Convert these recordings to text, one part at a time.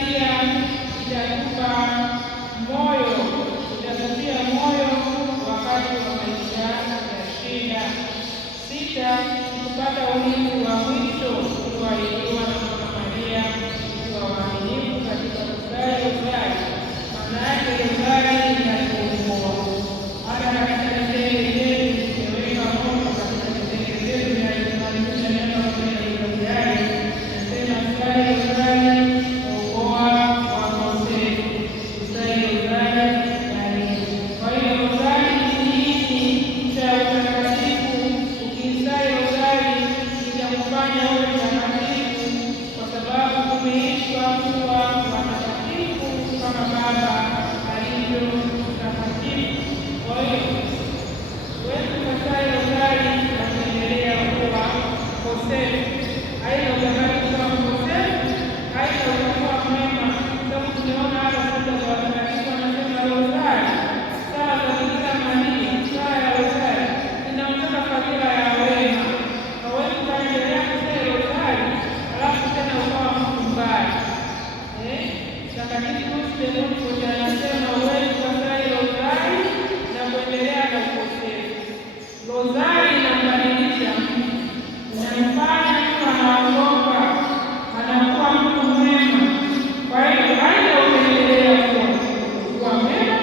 pia itatupa moyo, itatutia moyo wakati wa maisha ya shida. 6, kupata ulinzi wa mwisho ulioahidiwa na Mama Maria kwa waaminifu katika kusali rozari. Maana yake rozari inatuokoa. Hata katika vitenge vyetu tumeweka moto, katika vitenge vyetu vinavyomanisha neno la rozari, nasema kusali rozari kuokoa wakosefu, kusali rozari yani. Kwa hiyo rozari ni kiini cha utakatifu. Ukisali rozari itakufanya uwe mtakatifu, kwa sababu umeitwa kuwa watakatifu kama Baba alivyo mtakatifu. Kwa hiyo huwezi kusali rozari na kuendelea kuwa mkosefu. Aidha utabaki kuwa mkosefu, aidha utakuwa mwema. Sababu tumeona hapa sasa za watakatifu wanasema rozari, sala za Bikira Maria, sala ya rozari inamtaka fadhila ya wema. Hawezi kuendelea kusali rozari alafu tena ukawa mtu mbaya. Mtakatifu Stefano anasema huwezi kusali rozari na kuendelea na ukosefu. Rozari inambadilisha mtu, inamfanya mtu anaongoka, anakuwa mtu mwema. Kwa hiyo aidha unaendelea kuwa mwema,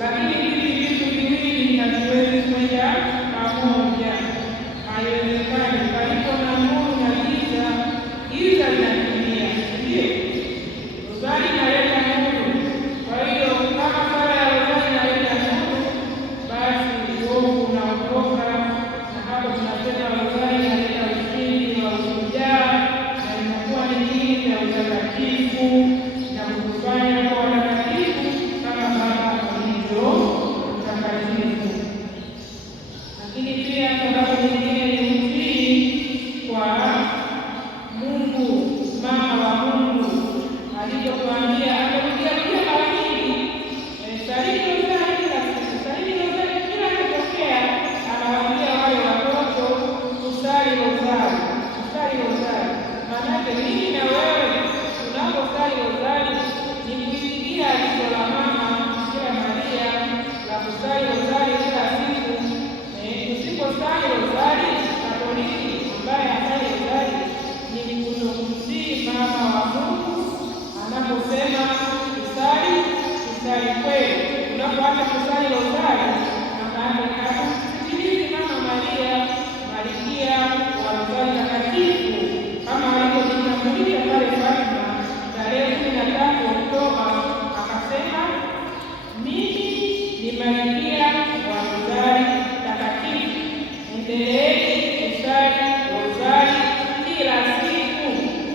lakini hivi vitu viwili haviwezi kwenda pamoja, haiwezekani. Palipo na nuru na giza, giza linakimbia, ndio rozari inaleta nuru. Kwa hiyo kama sala ya rozari inaleta nuru, basi uovu unaondoka, na hapo tunasema rozari inaleta ushindi wa ushujaa, na inakuwa ni kiini cha utakatifu na kutufanya kuwa watakatifu kama Baba alivyo mtakatifu. Lakini pia sababu nyingine ni utii kwa Mungu, mama wa Mungu alivyokuambia, amerudia mara nyingi, salini rozari kila siku, salini rozari kila kitokea, anawaambia wale watoto kusali rozari, kusali rozari. Maanake mimi na wewe tunaposali rozari ni kuitikia agizo la Mama Bikira Maria la kusali rozari kila siku. Tusiposali rozari, Katoliki ambaye hasali rozari ni kutokumtii mama wa Mungu anaposema kusali kweli. Unapoacha kusali rozari, maana hakusikilizi Mama Maria, Malkia wa rozari takatifu, kama alivyojitambulisha pale Fatima tarehe 13 Oktoba, akasema mimi ni Malkia wa rozari takatifu, endeleeni kusali rozari kila siku.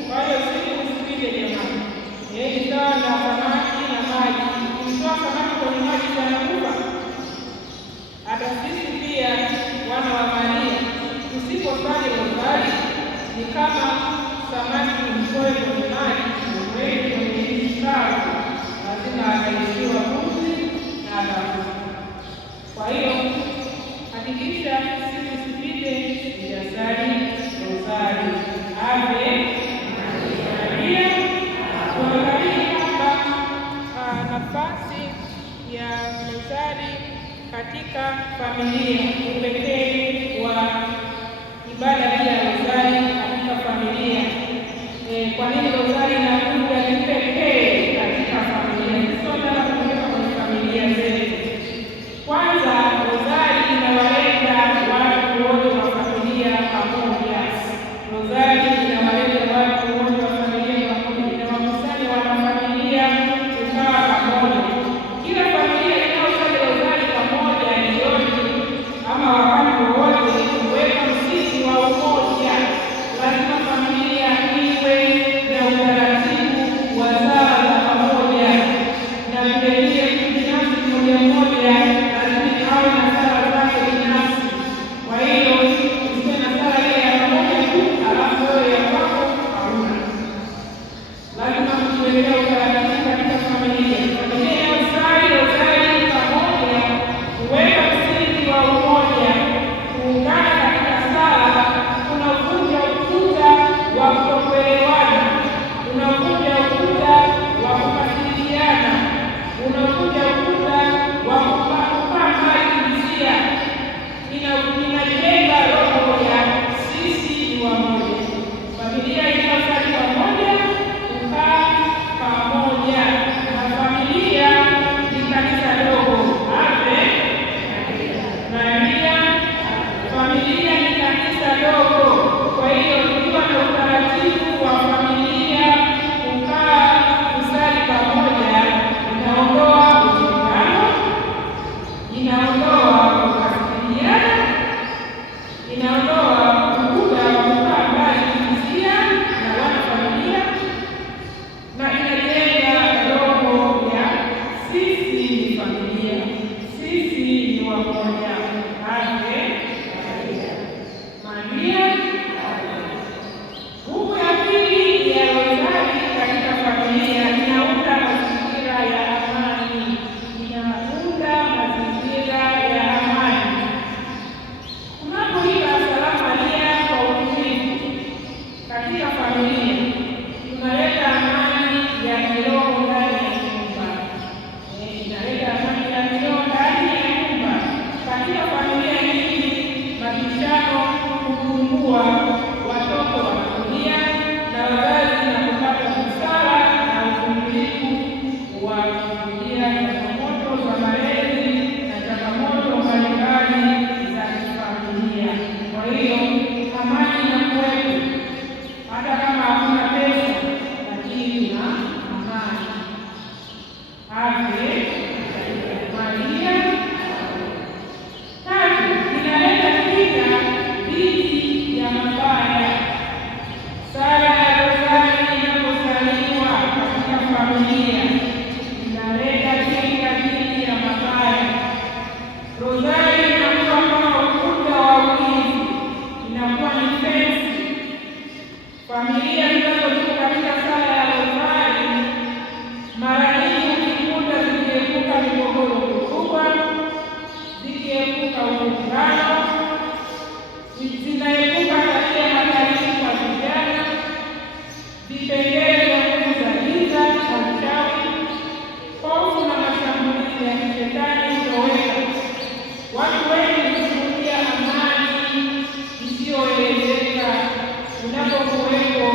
Kwa hiyo siku usipite jamani. Ni sawa na samaki na maji. Ukitoa samaki kwenye maji yanakufa. Hata sisi pia wana wa Maria tusiposali rozari ni kama samaki mtoe kwenye maji, uweke kwenye nchi kavu, lazima ataishiwa pumzi na atakufa. Kwa hiyo hakikisha siku usipite hujasali rozari. Ave Maria. Tuangalie hapa nafasi ya rozari katika familia, upekee wa ibada hii ya rozari katika familia. Kwa nini rozari inakuja kipekee katika familia? Tunataka kutoka kwenye familia zetu. Kwanza, rozari inawaleta watu wote wa familia pamoja. Rozari inawaleta watu wote wa familia pamoja, inawakusanya wanafamilia kukaa pamoja. Kila familia inayosali rozari pamoja jioni ama wakati wowote kuweka msingi wa umoja. katika familia tunaleta amani ya kiroho ndani ya nyumba. Inaleta amani ya kiroho ndani ya nyumba. Katika familia nyingi mabishano hupungua, watoto wanakulia na wazazi na kupata busara na uvumilivu wa kuvumilia changamoto za malezi na changamoto mbalimbali za kifamilia. Kwa hiyo amani inakuwepo hata kama hakuna pesa, lakini tuna amani. Ave Maria. Tatu, inaleta kinga dhidi ya mabaya. Sala ya Rozari inaposaliwa katika familia inaleta kinga dhidi ya mabaya. Rozari inakuwa kama ukuta wa ulinzi, inakuwa ni fensi. Familia zinazotoka katika sala ya Rozari mara nyingi ukikuta zikiepuka migogoro mikubwa, zikiepuka uvutano, zinaepuka tabia hatarishi kwa vijana, vipengele vya nguvu za giza na uchawi, hofu na mashambulizi ya kishetani hutoweka. Watu wengi hushuhudia amani isiyoelezeka unapokuwepo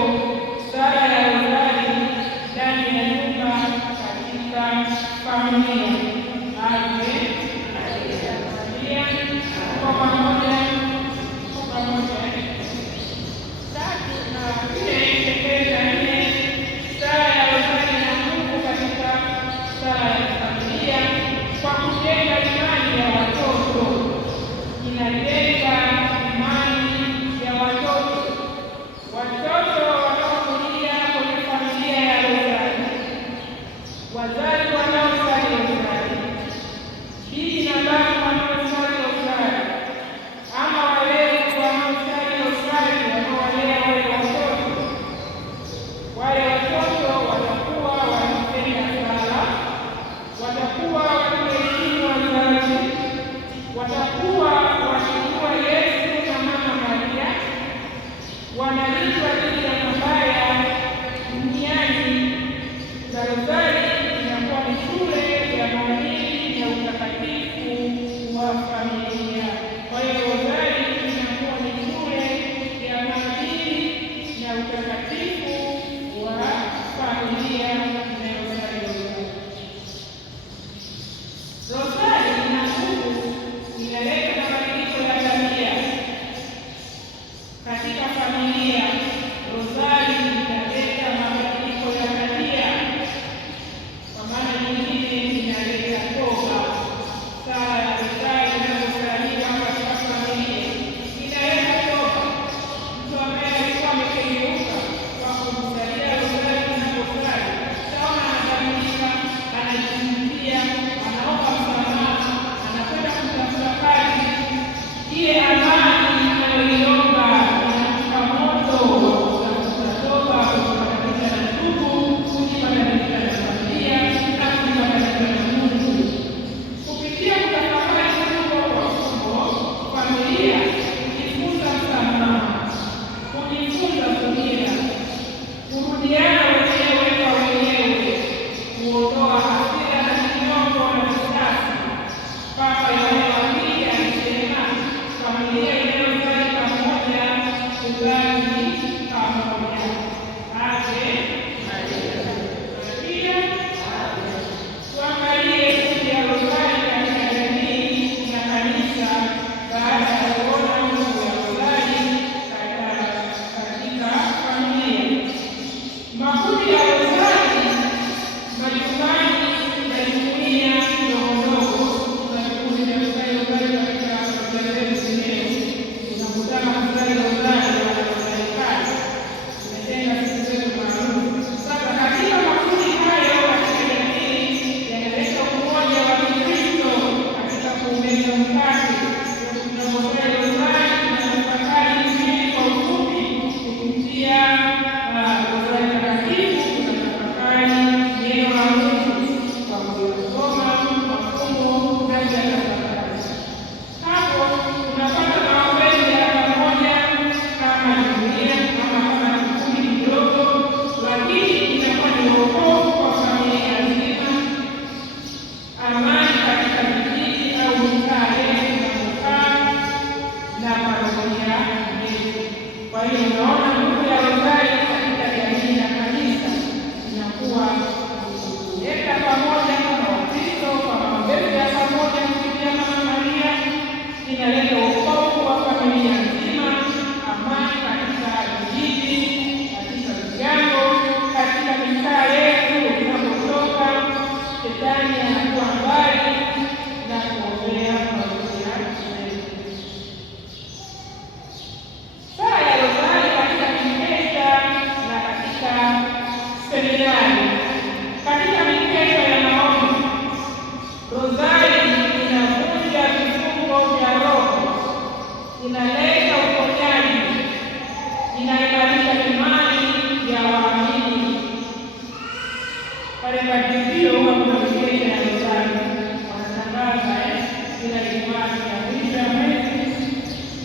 kila Ijumaa ya mwisho ya mwezi.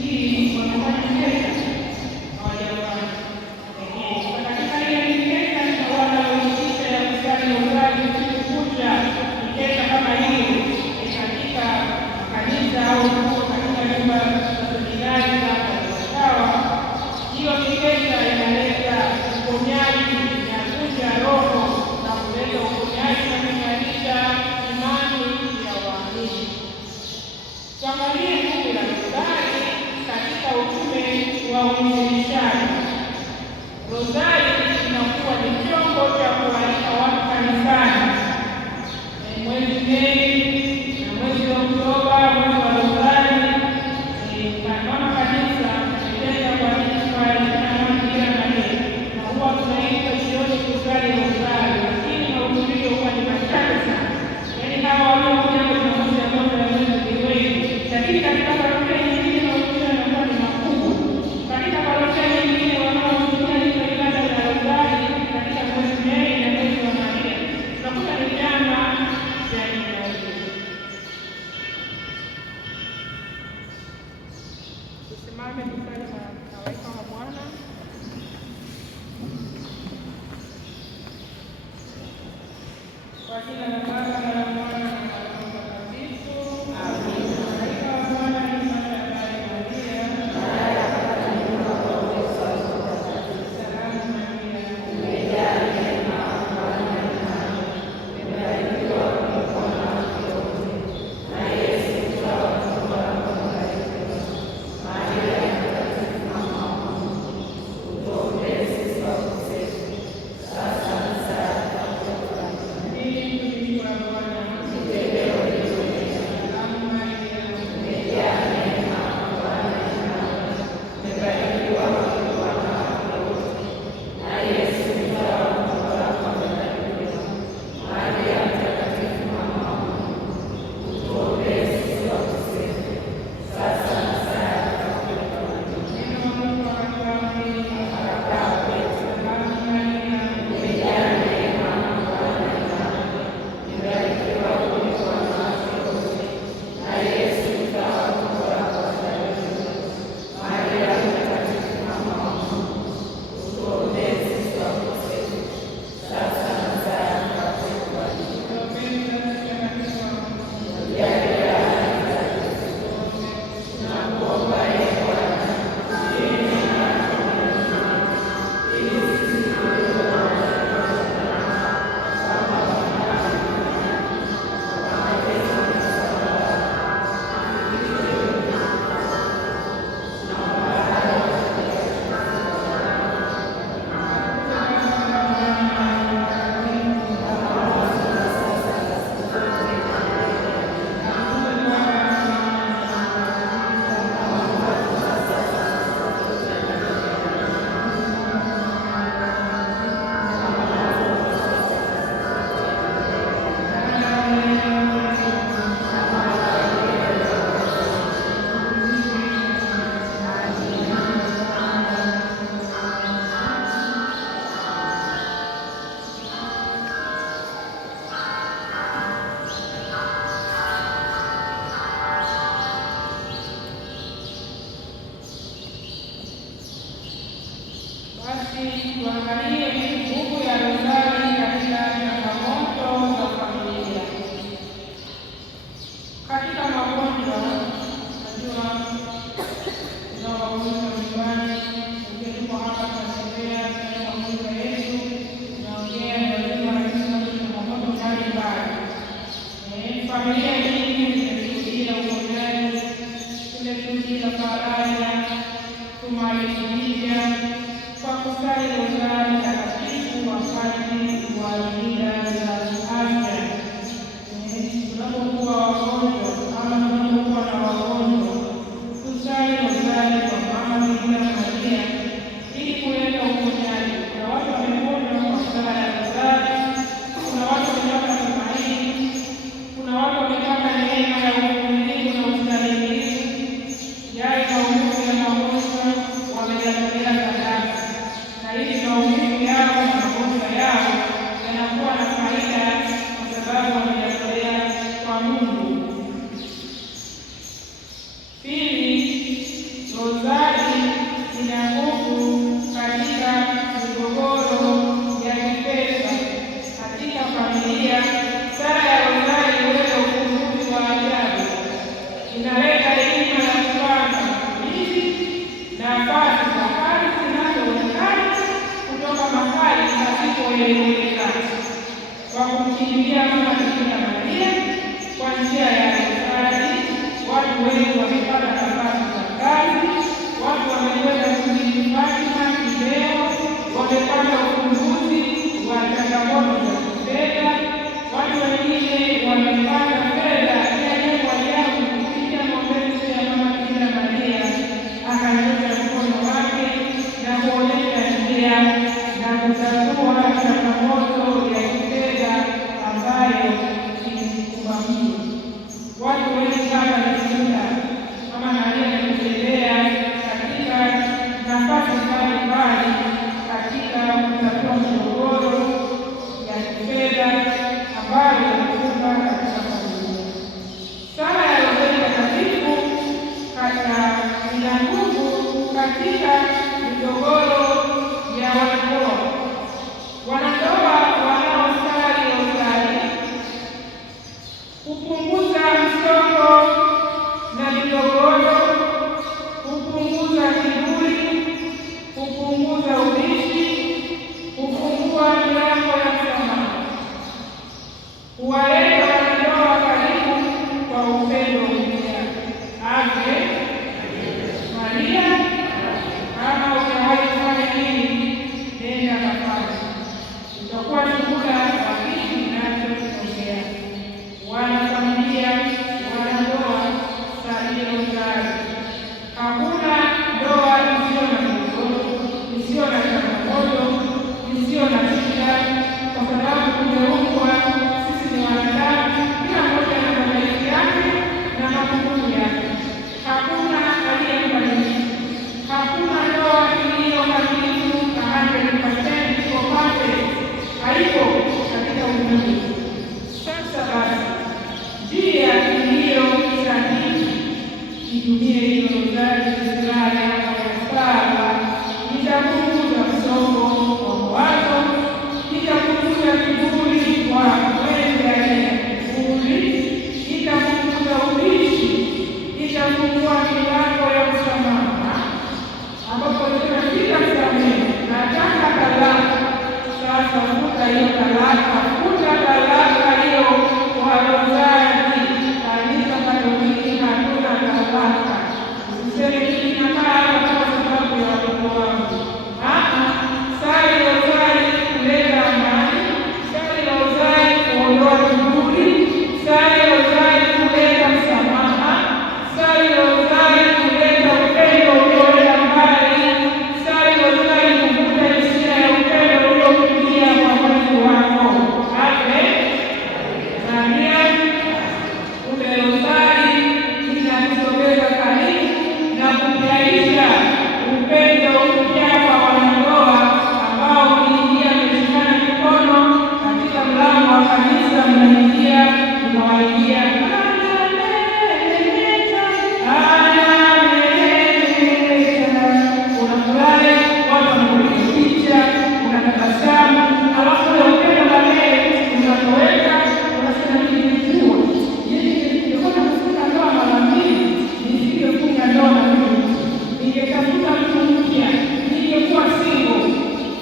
Hii wanafanya mkesha hawajafanya. Katika ile mkesha wanaoitisha ya kusali rozari usiku kucha, mkesha kama hiyo katika makanisa au katika nyumba za seminari za watawa, hiyo mkesha inaleta uponyaji, inakuja roho na kuleta uponyaji na kuimarisha imani ya waamini. Tuangalie fungu la rozari katika utume wa uinjilishaji. Rozari inakuwa ni chombo cha kualika watu kanisani. Mwezi Mei na mwezi wa Oktoba, mwezi wa rozari, kama kanisa tunatenga kwa kila Maria, na huwa tunaita jioni kusali rozari, lakini mahudhurio huwa ni machache sana. Yaani hawa waliokuja Jumamosi ya kwanza ya mwezi ni wengi, lakini katika parokia nyingine mahudhurio yanakuwa ni makubwa. Katika parokia nyingine wanaohudhuria hizo ibada za rozari katika mwezi Mei na mwezi wa Maria tunakuta ni vyama vya aina hiyo. Tusimame tusali na malaika wa Bwana. Kwa jina la Baba na la Mwana na la Roho Mtakatifu. Amina. Malaika wa Bwana ni mwana wa Maria. Salamu Maria. Umejaa neema, Bwana ni nawe. Umebarikiwa kuliko wanawake wote, na Yesu mzao wa tumbo lako amebarikiwa. Maria Mtakatifu, mama wa Mungu, utuombee sisi wakosefu, sasa na saa ya kufa kwetu. Mtumishi wa Bwana, ututegemee wewe. Salamu Maria. Umejaa neema, Bwana ni nawe. Umebarikiwa kuliko wanawake wote, na Yesu mzao wa tumbo lako amebarikiwa. Maria Mtakatifu, mama wa Mungu, utuombee sisi wakosefu, sasa na saa ya kufa kwetu. Neno la Mungu akakaa kwetu. Salamu Maria. Umejaa neema, Bwana ni nawe. Umebarikiwa kuliko wanawake wote, na Yesu mzao wa tumbo lako amebarikiwa. Maria Mtakatifu, mama wa Mungu, utuombee sisi wakosefu, sasa na saa ya kufa kwetu. Tunakuomba ee Bwana, ili sisi tulio na basi tuangalie nguvu ya rozari katika changamoto za familia. Katika magonjwa, najua tunao wagonjwa nyumbani, wengine tuko hapa tunatembea katika magonjwa yetu, tunaongea ni wazima, lakini tunazo changamoto mbalimbali. Familia nyingi zimeshuhudia uponyaji, tumeshuhudia faraja, tumaisha kwa kusali rozari takatifu wakati wa ibada za afya. Tunapokuwa wagonjwa ama tunapokuwa na wagonjwa, tusali rozari kwa mama Bikira Maria. ueleweke kati kwa kumkimbilia Mama Bikira Maria kwa njia ya rozari. Watu wengi wamepata nafasi za kazi, watu wamekwenda kumjini Fatima kileo, wamepata ufunguzi wa changamoto za kifedha, watu wengine wamepata fedha ya jambo ajabu kupitia maombezi ya Mama Bikira Maria akanyosha mkono wake na kuonyesha njia na kutatua changamoto ya kifedha ambayo ilikumba mtu. Watu wengi hapa nishuhuda Mama Maria kutembea katika nafasi mbalimbali katika kutatua migogoro ya kifedha ambayo inakumba katika familia. Sala ya Rozari Takatifu ina nguvu katika migogoro ya wanandoa. Wanandoa wanaosali rozari kupunguza msongo na migogoro, kupunguza kiburi, kupunguza ubishi, kufungua milango ya msamaha, kuwaleta wanandoa karibu kwa upendo mpya. Ave Maria. Kama ujawahi kufanya hili, nenda kafanya, utakuwa shuhuda wa kitu kinachotokea. Wanafamilia, wanandoa, sali rozari. Hakuna ndoa isiyo na migogoro, isiyo na changamoto, isiyo na shida, kwa sababu tumeumbwa sisi ni wanadamu, kila mmoja ana madhaifu yake na mapungufu yake. Hakuna aliyekamilifu. Hakuna ndoa iliyo kamilifu 100% kwa wote, haipo katika ulimwengu. Sasa basi, njia iliyo sahihi, itumie hiyo rozari zilale ya sala, itapunguza msongo wa mawazo, itapunguza kiburi kwa kwenda ya kiburi, itapunguza ubishi, itafungua milango ya msamaha, ambapo tuna kila msamehe nataka talaka. Sasa futa hiyo talaka, futa talaka hiyo kwa rozari. Kanisa Katoliki hatuna talaka. Usiseme mimi nakaa hapa kwa sababu ya watoto wangu. Sali rozari kuleta amani, sali rozari kuondoa kiburi, sali rozari kuleta msamaha, sali rozari kuleta upendo ulioenda mbali, sali rozari kuvuta hisia ya upendo uliokuja kwa mwezi wako. Ave Maria. Kumbe rozari inatusogeza karibu na kujaisha upendo upya kwa wanandoa ambao uliingia mmeshikana mikono katika mlango wa kanisa, mnaingia unawaingia unafurahi, watu wanakupiga picha, unatabasamu, alafu ule upendo baadaye unatoweka, unasema nilivua ningekuwa nafunga ndoa mara mbili, nisingefunga ndoa na mtu, ningetafuta mtu mpya, ningekuwa single.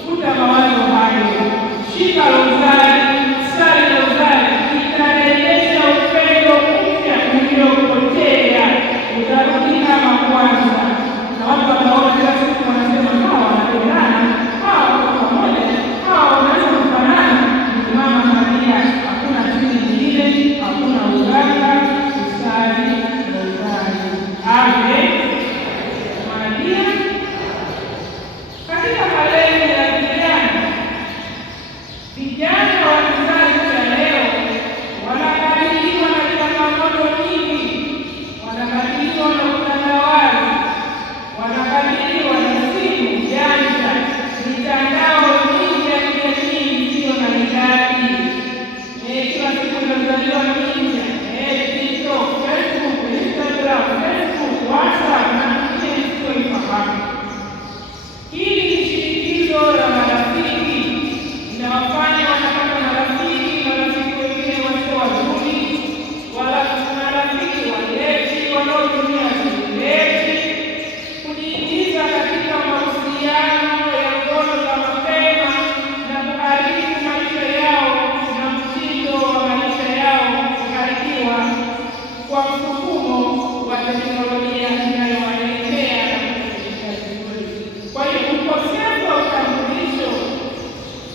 Futa mawazo hayo, shika rozari, sali rozari, itarejesha upendo mpya uliopotea, utarudi kama kwanza. Na watu wataona kila siku wanasema hawa wanapendana, hawa wako pamoja, hawa wanaweza kufanana. Ni Mama Maria, hakuna kitu kingine, hakuna uganga, usali rozari. Ave Maria. Katika malezi ya vijana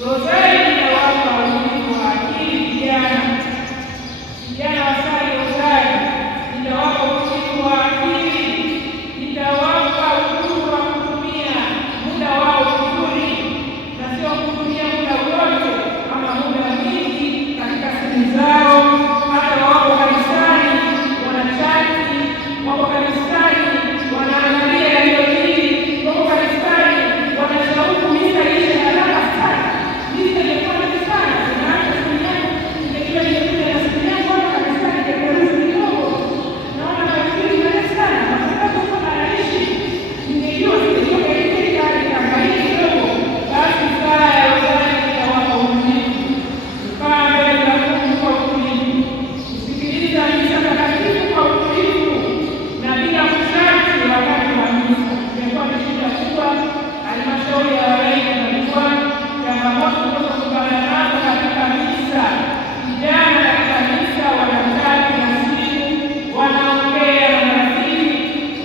Rozari itawapa utulivu wa akili vijana wasali rozari, itawapa utulivu wa akili, itawapa uhuru wa kutumia muda wao vizuri, na sio kutumia muda wote ama muda mwingi katika simu zao. Hata wako kanisani wanachati, wako kanisani wanaangalia yaliyojiri, wako kanisani wanashauku misa ishe haraka sana. Misa imekuwa nyingi sana, unaacha simu yako, ingekuwa imekuja na simu yako hapa kanisani, ingeperuzi kidogo, naona mafikiri mrefu sana, matangazo kama anaishi, ingejua katikati kama hii kidogo, basi saa ya rozari itawapa utulivu. Kukaa mbele za Mungu kwa utulivu, kusikiliza misa takatifu kwa utulivu na bila kusharti wakati wa misa. Imekuwa ni shida kubwa halmashauri ya walei, tunajua changamoto tunazokutana nazo katika misa. Vijana katika misa wanachati na simu, wanaongea na marafiki,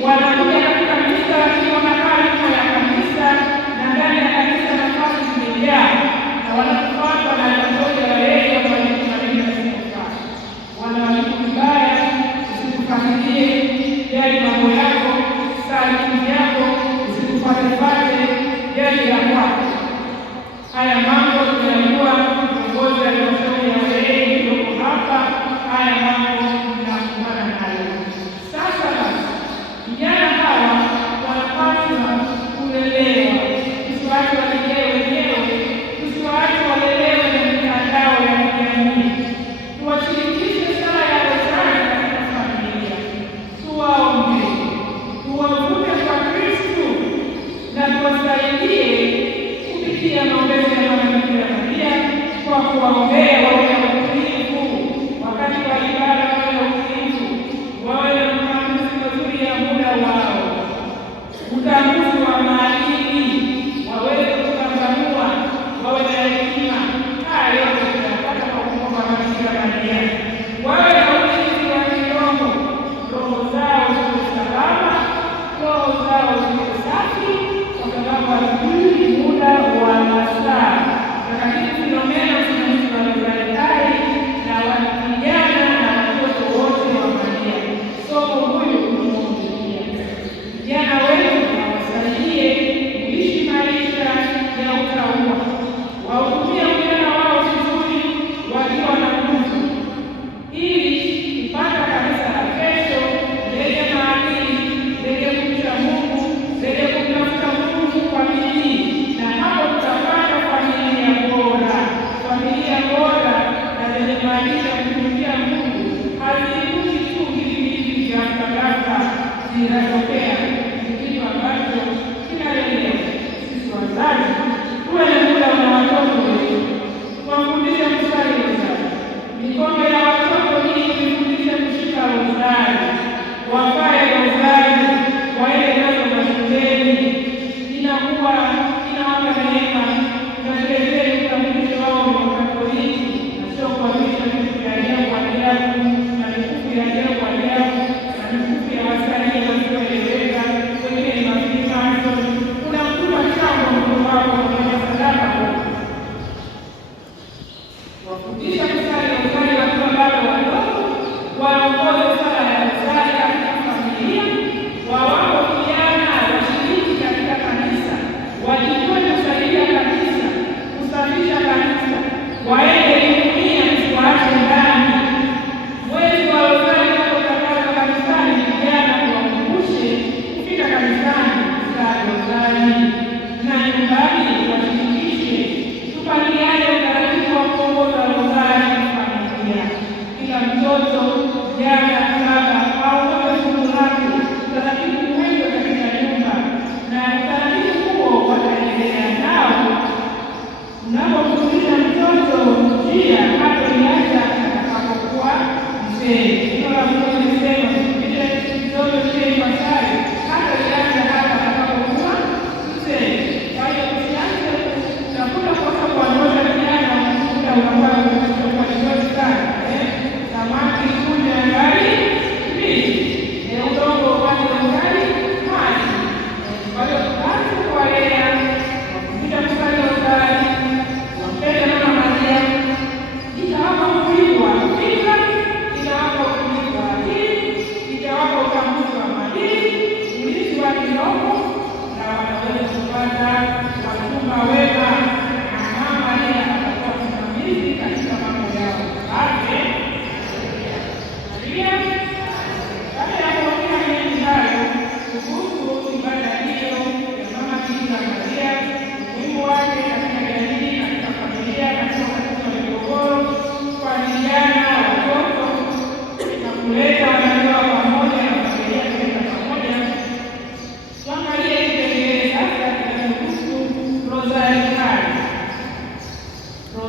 wanakuja katika misa lakini wanakaa nyuma ya kanisa, na ndani ya kanisa nafasi zimejaa, na wanafuatwa na halmashauri ya walei wanaoimarisha simukaa. Wanawajibu vibaya, usikufuatilie, jali mambo yako, sali yako, usikufuatefate, jali ya kwako. Haya mambo tunajua viongozi wa halmashauri ya walei iliyoko hapa, haya mambo tunakumbana nayo. Sasa basi, vijana hawa wanapaswa kulelewa, tusiwaache walelewe wenyewe, tusiwaache walelewe na mitandao ya kijamii. Tuwashirikishe sala ya rozari katika familia, tuwaombe, tuwavute kwa Kristo na tuwasaidie kupitia maombezi ya Mama Bikira Maria, kwa kuwaombea wawe na utulivu wakati wa ibada, wawe na utulivu, wawe na maamuzi mazuri ya muda wao, utambuzi wa maadili, waweze kupambanua, wawe na hekima. Haya yote tunapata kwa kuomba Mama Bikira Maria. Wawe na ulinzi wa kiroho, roho zao ziwe salama, roho zao ziwe safi, kwa sababu hatujui muda wa masaa. Mtakatifu Filomena, msimamizi wa rozari, na vijana na watoto wote wa Maria, somo huyu kumhudumia vijana wetu, wawasaidie kuishi maisha ya utaua, wahudumie ujana wao vizuri wakiwa na nguvu, ili kupata kanisa la kesho lenye maadili, lenye kumcha Mungu, lenye kumtafuta Mungu kwa bidii, na hapo tutapata familia bora na zenye maadili ya kumtumikia Mungu. Haziibuki tu hivi vya ghafla zinatokea, ni kitu ambacho kinalelewa. Sisi wazazi tuwe na muda na watoto wetu, tuwafundishe kusali rozari, mikono ya watoto hii tuifundishe kushika rozari, wavae rozari, waende nazo mashuleni. Inakuwa inawapa neema na vilevile utambulisho wao ni Wakatoliki, na sio kuhamisha vitu vya ajabu ajabu na mikufu ya ajabu ajabu na mikufu ya wasanii wasioeleweka, wengine ni mafilimazo. Unakuta chama mtoto wako kwenye sadaka, wafundisha kusali rozari wakiwa bado wadogo, waongoze sala ya rozari katika familia, wawapo vijana washiriki katika kanisa, wajitoe kusaidia kanisa, kusafisha kanisa, waende kutumia, tuwaache ndani. Mwezi wa rozari unapotangazwa kanisani, vijana tuwakumbushe kufika kanisani kusali rozari, na nyumbani washirikishe, tupangiane utaratibu wa kuongoza rozari familia. Kila mtoto, jana, baba aongoze fungu lake, utaratibu uwekwe katika nyumba, na utaratibu huo wataendelea nao. Unapomfundisha mtoto njia, hata iacha atakapokuwa mzee. Hilo la Mungu limesema tufundishe mtoto njia ipasayo, hata iacha hata atakapokuwa mzee. Kwa hiyo tusianze kutafuta kosa kuondosha vijana, muda unakuwa umechukua sana, samaki kunja ngali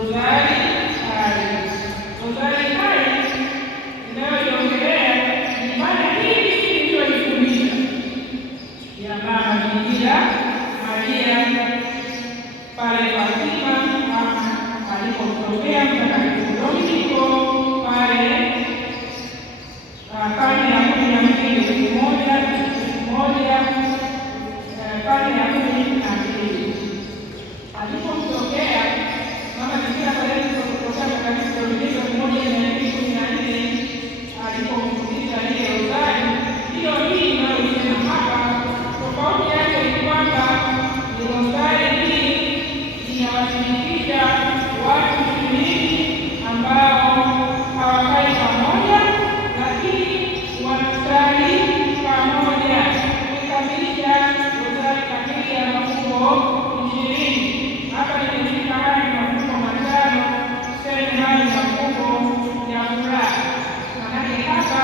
rozari hai. Rozari hai inayoiongelea ni mada hii niliyoifundisha ya Mama Bikira Maria pale Fatima alipomtokea Mtakatifu Dominiko pale karne ya 12 karne ya 12 alipomtokea Mama Bikira Maria kutokea Mtakatifu Dominiko 1214 alipomfundisha ile rozari. Hiyo hii inayosema hapa, tofauti yake ni kwamba ni rozari hii inawashirikisha watu 20 ambao hawakai pamoja, lakini wanasali pamoja kukamilisha rozari kamili ya mafumbo 20. Hapa nimeshika haya mafumbo 5, tuseme haya mafumbo ya furaha. Manake hapa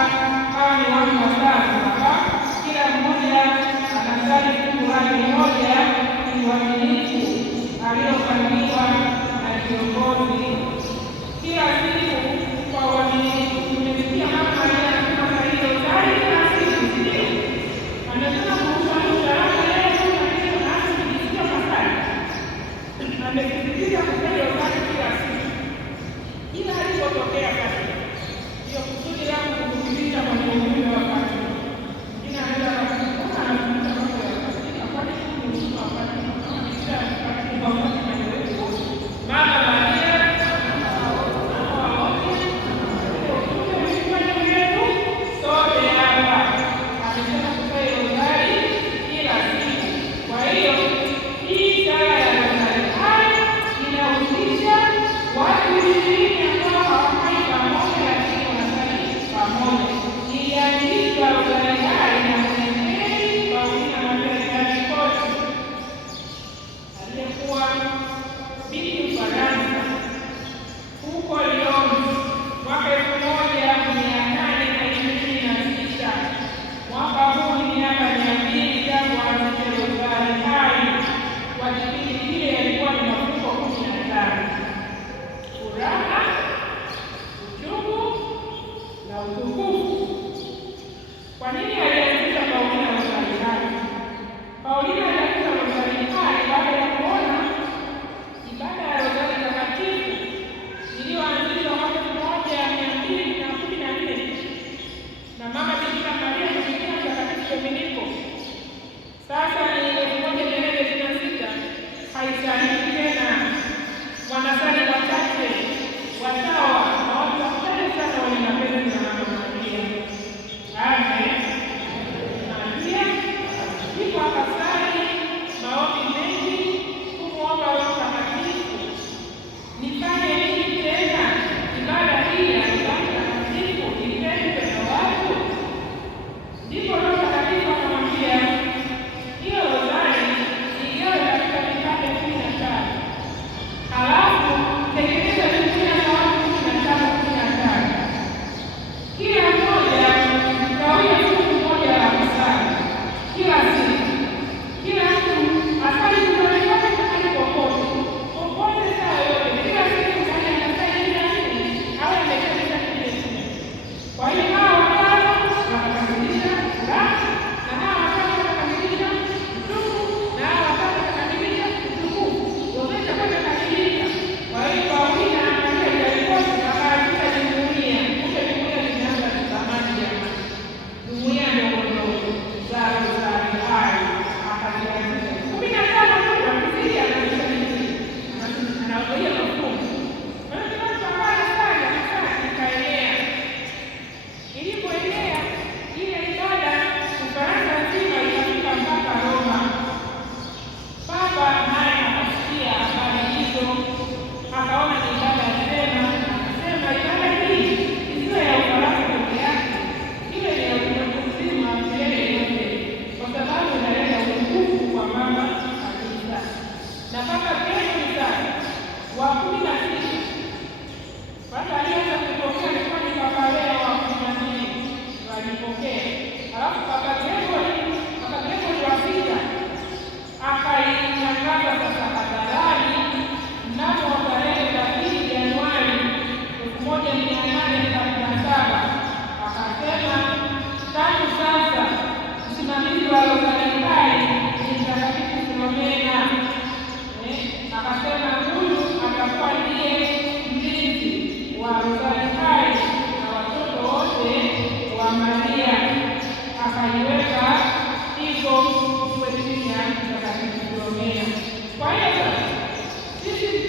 hawa ni watu watatu hapa, kila mmoja anasali fungu lake moja kiuaminifu aliyofanikiwa na kiongozi kila siku kwa uaminifu. Tumesikia Mama Maria anasema kwa hiyo rozari kila siku, ndio amesema kuhusu usalama leo na kesho, na hata kujisikia masali amesisitiza kusali rozari kila siku. Ila alipotokea kazi hiyo, kusudi langu kukutimiza kwenye ujumbe wa wakati mwingine anaweza kukumbuka na kumbuka mambo ya wakati kwani kumbuka wakati kama kila wakati kwa wakati Mama Maria sote hapa amesema kusali rozari kila siku. Kwa hiyo hii sala ya rozari hai inahusisha watu 20 ambao hawakai pamoja lakini wanasali pamoja. Iliandikwa rozari hai na Mwenyeji Paulina Maria Koti aliyekuwa binti Ufaransa huko Lyon mwaka 1826. Mwaka huu ni miaka 200 tangu aanzishe rozari hai. Kwa kipindi kile yalikuwa ni mafumbo 15. Furaha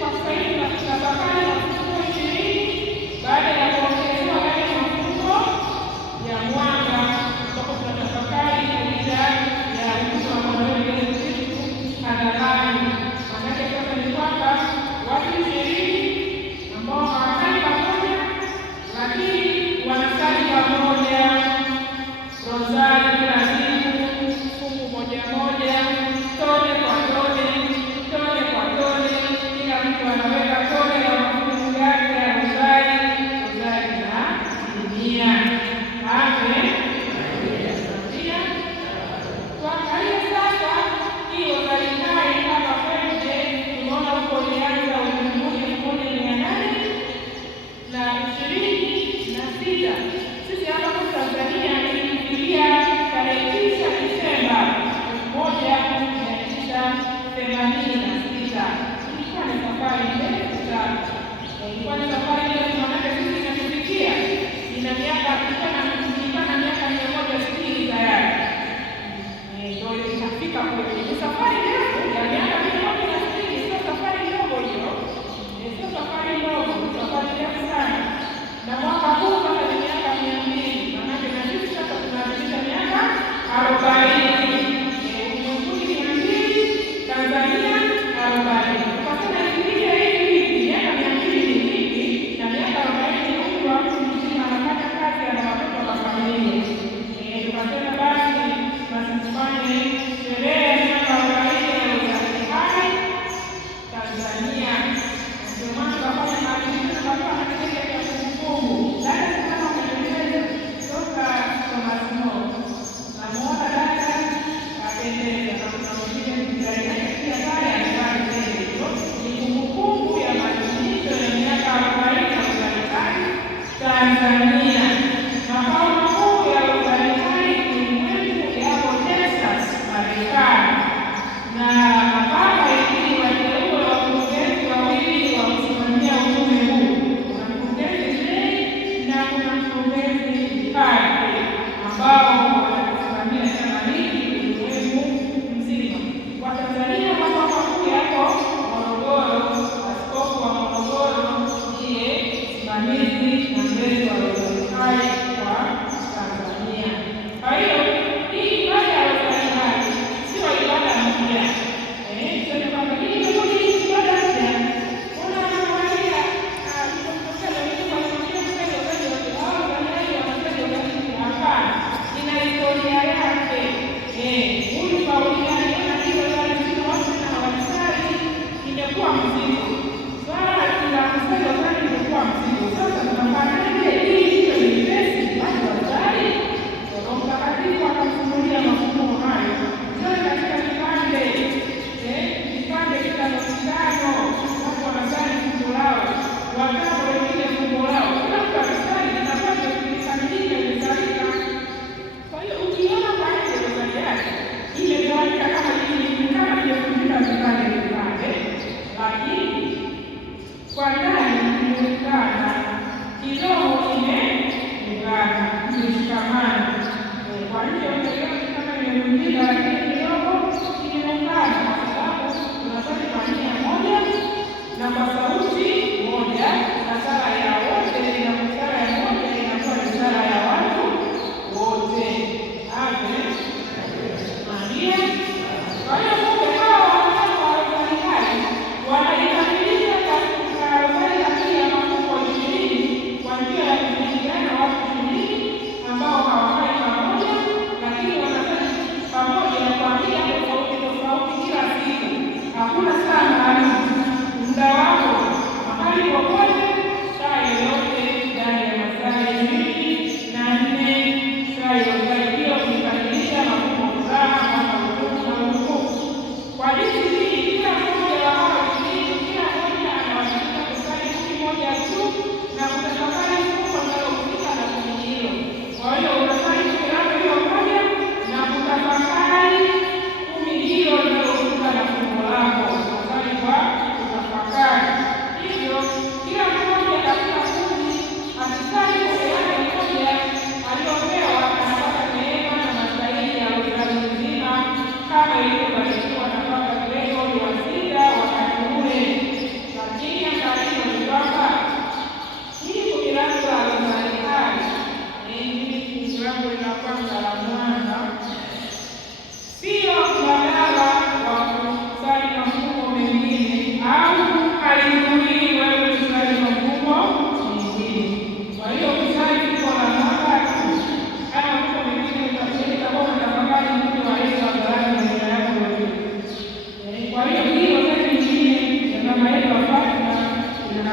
kwa sasa hivi tunatafakari mafungo 20 baada ya kuongezewa yale mafungo ya mwanga, ambapo tunatafakari maisha ya mtu wa Bwana wetu Yesu Kristo hadharani. Maanake sasa ni kwamba watu 20 ambao hawakai pamoja, lakini wanasali pamoja rozari kila siku, fungu moja moja, tone kwa tone, tone kwa tone. Kila mtu anaweka tone la mafungu yake ya rozari, rozari na timia. Amen. Tuangalie sasa hii rozari hai hapa kwetu. Tunaona huko ilianza ulimwenguni 1826. Sisi hapa kwa Tanzania ilifikia tarehe 9 Disemba 1986. Ilikuwa ni safari ndefu sana. Ilikuwa ni safari ndefu, maanake sisi inatufikia ina miaka miaka 160 tayari. Ndio itafika kwetu. Ni safari ndefu ya miaka 160, sio safari ndogo hiyo. Sio safari ndogo, ni safari ndefu sana. Na mwaka huu kama ni miaka 200, maanake na sisi sasa tunaadhimisha miaka 40. Ulimwenguni 200, Tanzania 40. Kwa sasa ikipiga hivi miaka 200 ni mingi, na miaka 40 ni umri wa mtu mzima anafanya kazi, ana watoto na familia. Tukasema basi tufanye sherehe ya miaka 40 ya rozari hai Tanzania. Ndio maana tunafanya maadhimisho, tunakuwa na kile cha kumbukumbu. Dada kama mwenyewe toka kwa masomo. Namuona dada apendeza, na kuna mwingine mjane yake pia pale anafanya hivyo. Ni kumbukumbu ya maadhimisho ya miaka 40 ya rozari hai Tanzania. Makao makuu ya rozari hai ulimwengu yapo Texas, Marekani. Na mapapa ili wateue wakurugenzi wawili wa kusimamia utume huu. Kuna mkurugenzi Jay na kuna mkurugenzi Padre ambao watasimamia chama hili ulimwengu mzima. Kwa Tanzania makao makuu yako Morogoro. Askofu wa Morogoro ndiye msimamizi na mlezi wa rozari hai kwa Tanzania. Kwa hiyo hii ibada ya rozari hai sio ibada mpya. Sasa kwamba hii ni ibada mpya. Unaangalia mtokeo ni kwa sababu mtokeo wao wanadai wanasema hapana. Ina historia yake. Huyu Pauliani anajua wale watu na hawasali, imekuwa mzigo. Swala la msali wazari imekuwa mzigo. Sasa tunafanyaje ili iwe nyepesi watu wazari? Roho Mtakatifu akamfunulia mafunuo hayo. Sio katika vipande 5 watu wanasali fungu lao, watano wengine fungu lao. Kila mtu akisali inapaswa kukamilika, imesalika. Kwa hiyo ukiona baada ya rozari yake imegawanyika kama imefundika vipande, lakini kwa ndani imeungana, kiroho imeungana, imeshikamana. Kwa hiyo kama imevunjika, lakini kiroho imeungana, kwa sababu tunasali kwa nia moja na kwa sauti moja, na sala ya wote na sala ya moja inakuwa ni sala ya watu wote. Amen. Maria. Kwa hiyo kumbe hawa wanasema rozari hai wanaikamilisha katika rozari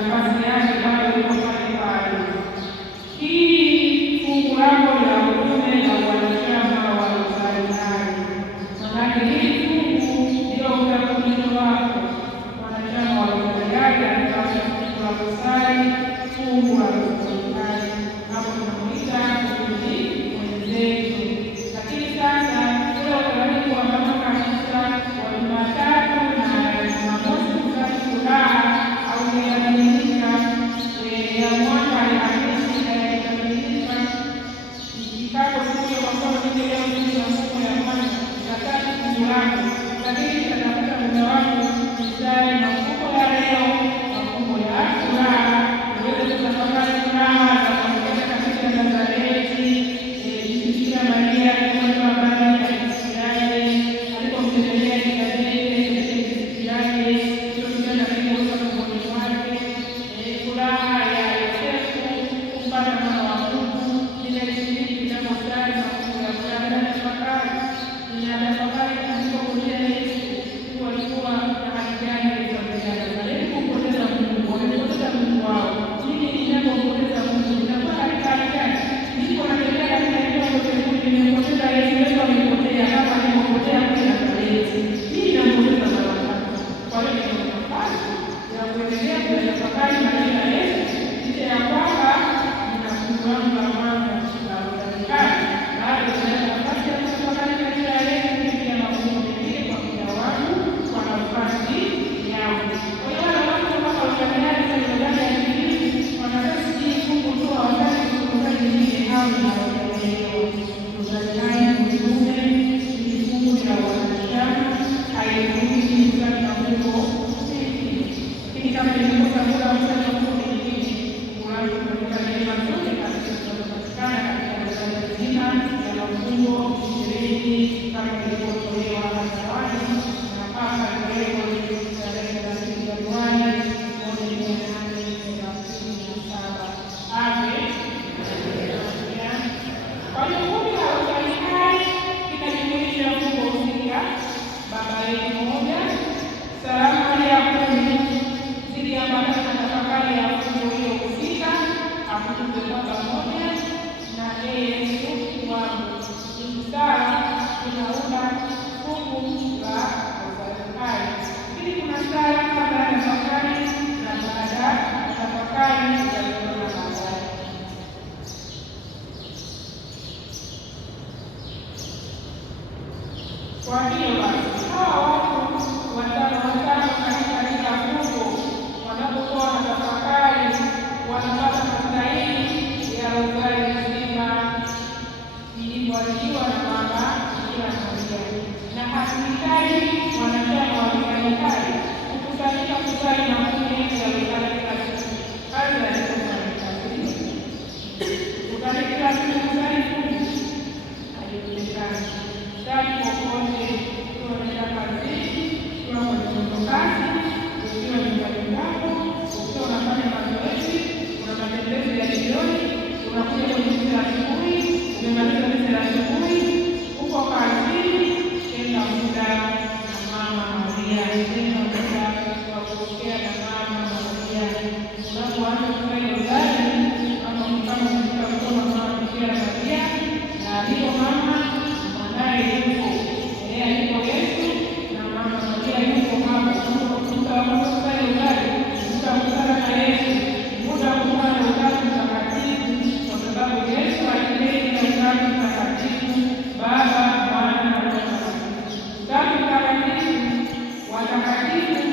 nafasi yake bado yuko pale pale. Hii fungu lako la utume na uanachama wa Rozari. Maanake hili fungu ndio utambulisho wako. Wanachama wa Rozari anapaswa kutoa Rozari, fungu la Rozari. Hapo tunamuita kundi mwenzetu. Lakini sasa ule utaratibu wa mama kanisa wa Jumatatu na Jumamosi kusali furaha au kuyakamilika ya mwaka Alhamisi inayokamilika ifikapo siku ya mkono kuendelea mwezi wa mfumo ya kwanza tatatu fungu lako, lakini tutatafuta muda wako kusali mafungo ya leo, mafungo ya furaha, uweze kutafakari furaha za kuongoza katika Nazareti, Bikira Maria alipozaliwa Baba Mtakatifu alipomtembelea Elizabeti yake iliyotokana na kuoza tumboni mwake, furaha ya Yosefu kumpata mwana wa Mungu. Ninashiriki ninapostali mafungo ya furaha na tafakari, ninatafakari katika kulia Yesu walikuwa na haki gani iliyotokezea Nazareti kumpoteza Mungu, wamepoteza Mungu wao. Mimi ninapompoteza Mungu ninakuwa katika hali gani? Niko natembea katika eneo lote Mungu, nimempoteza Yesu, Yesu amepotea kama nimepotea kule Nazareti. Hii inampoteza mara tatu. Kwa hiyo ni nafasi ya kuendelea kuyatafakari maneno ya Yesu, licha ya kwamba nina fungu langu la kwanza la Rozari. Bado tunaweza nafasi ya kutafakari maneno ya Yesu kupitia mafungo mengine kwa muda wangu kwa nafasi yangu. Kwa hiyo wale watu ambao wanaangalia Rozari ya Injili wanataka sijui fungu tu hawataki kufunga nyingine au na Rozari ni utume, ni fungu la wanachama, hairudi Rozari na fungo hili. Lakini kama nilikosa muda wa kusali mafungo mengine, kuanza kutoka neema zote zinazopatikana katika Rozari nzima ya mafungo 20 kama ilivyotolewa zawadi na Papa Leo tarehe 30 Januari 1837. Kwa hiyo kundi la Rozari kinajumuisha fungo husika, Baba yetu moja, salamu Maria kumi, ziliambatana na tafakari ya fungo hilo husika, akutupe Baba moja na Yesu wangu. Sala tunaunda fungu la Rozari. Lakini kuna sala kabla ya tafakari na baada ya tafakari ya Rozari. Kwa hiyo basi hawa watu watano katika kila fungu wanapokuwa wanatafakari wanapata mastahili ya Rozari nzima ilivyoachiwa na Mama Bikira Maria, na hatuhitaji wanachama wa Kikanisa kukusanyika kusali mafungo yetu ya Rozari kila siku. Kazi alizofanya kusali kila siku kusali fungu haiwezekani. Sali popote, ukiwa unaenda kazini, ukiwa kwenye motokazi, ukiwa nyumbani kwako, ukiwa unafanya mazoezi, una matembezi ya jioni, unakuja kwenye misa ya asubuhi, umemaliza misa ya asubuhi, uko kazini, tenga muda na Mama Maria, tenga muda wa kuongea na Mama Maria. Unapoanza kusali Rozari, kama unataka kusoma Mama Bikira Maria na alipo mama mwanaye yuko yuko Yesu na Mama Maria yuko hapo. Muda wa kusali Rozari, muda wa kusali na Yesu, muda wa kusali Utatu Mtakatifu, kwa sababu Yesu alileta Utatu Mtakatifu, Baba, Mwana na Roho Mtakatifu. Utatu Mtakatifu, watakatifu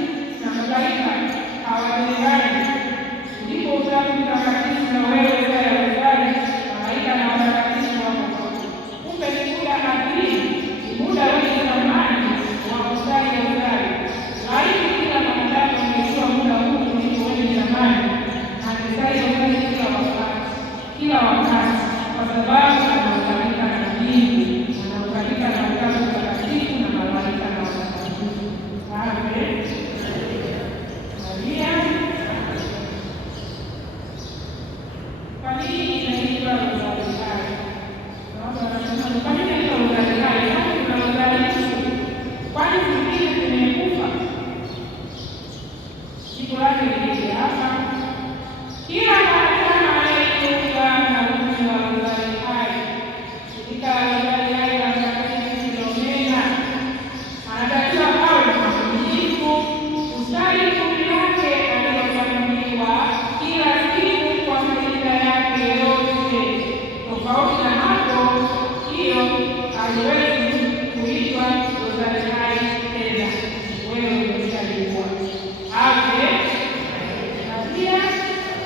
na malaika hawatengani, ndipo Utatu haiwezi kuitwa rozari hai tena, wewe umeshalipwa. Ave Maria.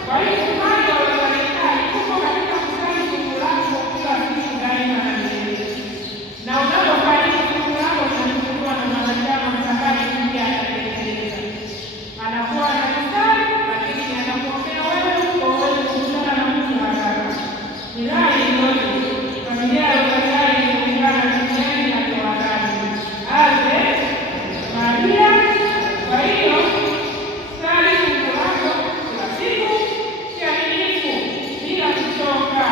Kwa hiyo kuhani wa rozari hai uko katika kusali fungu lako kila siku daima na milele, na unapofariki fungu lako linachukuliwa na mwanachama mtakatifu pia atatekeleza. Anakuwa kanisani, lakini anakuombea wewe uko uweze kukutana na Mungu haraka. Ni rai yote familia ya rozari hai kulingana duniani na toharani. Ave Maria. Kwa hiyo sali fungu lako kila siku kiaminifu bila kuchoka.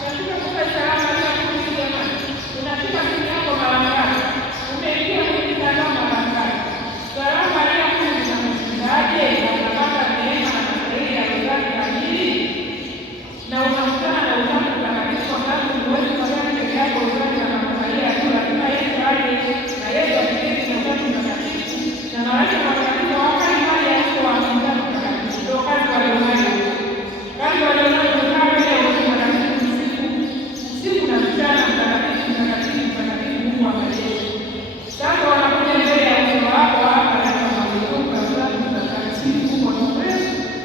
Unafika kuka salama bila kuuliza jamani, unafika simu yako mara ngapi? Umeingia kwenye mitandao mara ngapi? Salama bila kuuliza msikilizaje, unapata neema na masaili ya rozari kamili na unakutana na utamu mtakatifu, kwa sababu huwezi kufanya peke yako rozari na masalia tu, lazima Yesu aje na Yesu akiketi na utamu mtakatifu na malaika watakatifu wakati mali ya Yesu wa utamu mtakatifu. Ndio kazi walionayo. Kazi walionayo kukaa mbele ya Yesu mtakatifu usiku na mchana, mtakatifu mtakatifu mtakatifu Mungu wa majeshi. Sasa wanakuja mbele ya uso wako hapa na wanazunguka utamu mtakatifu huko na wewe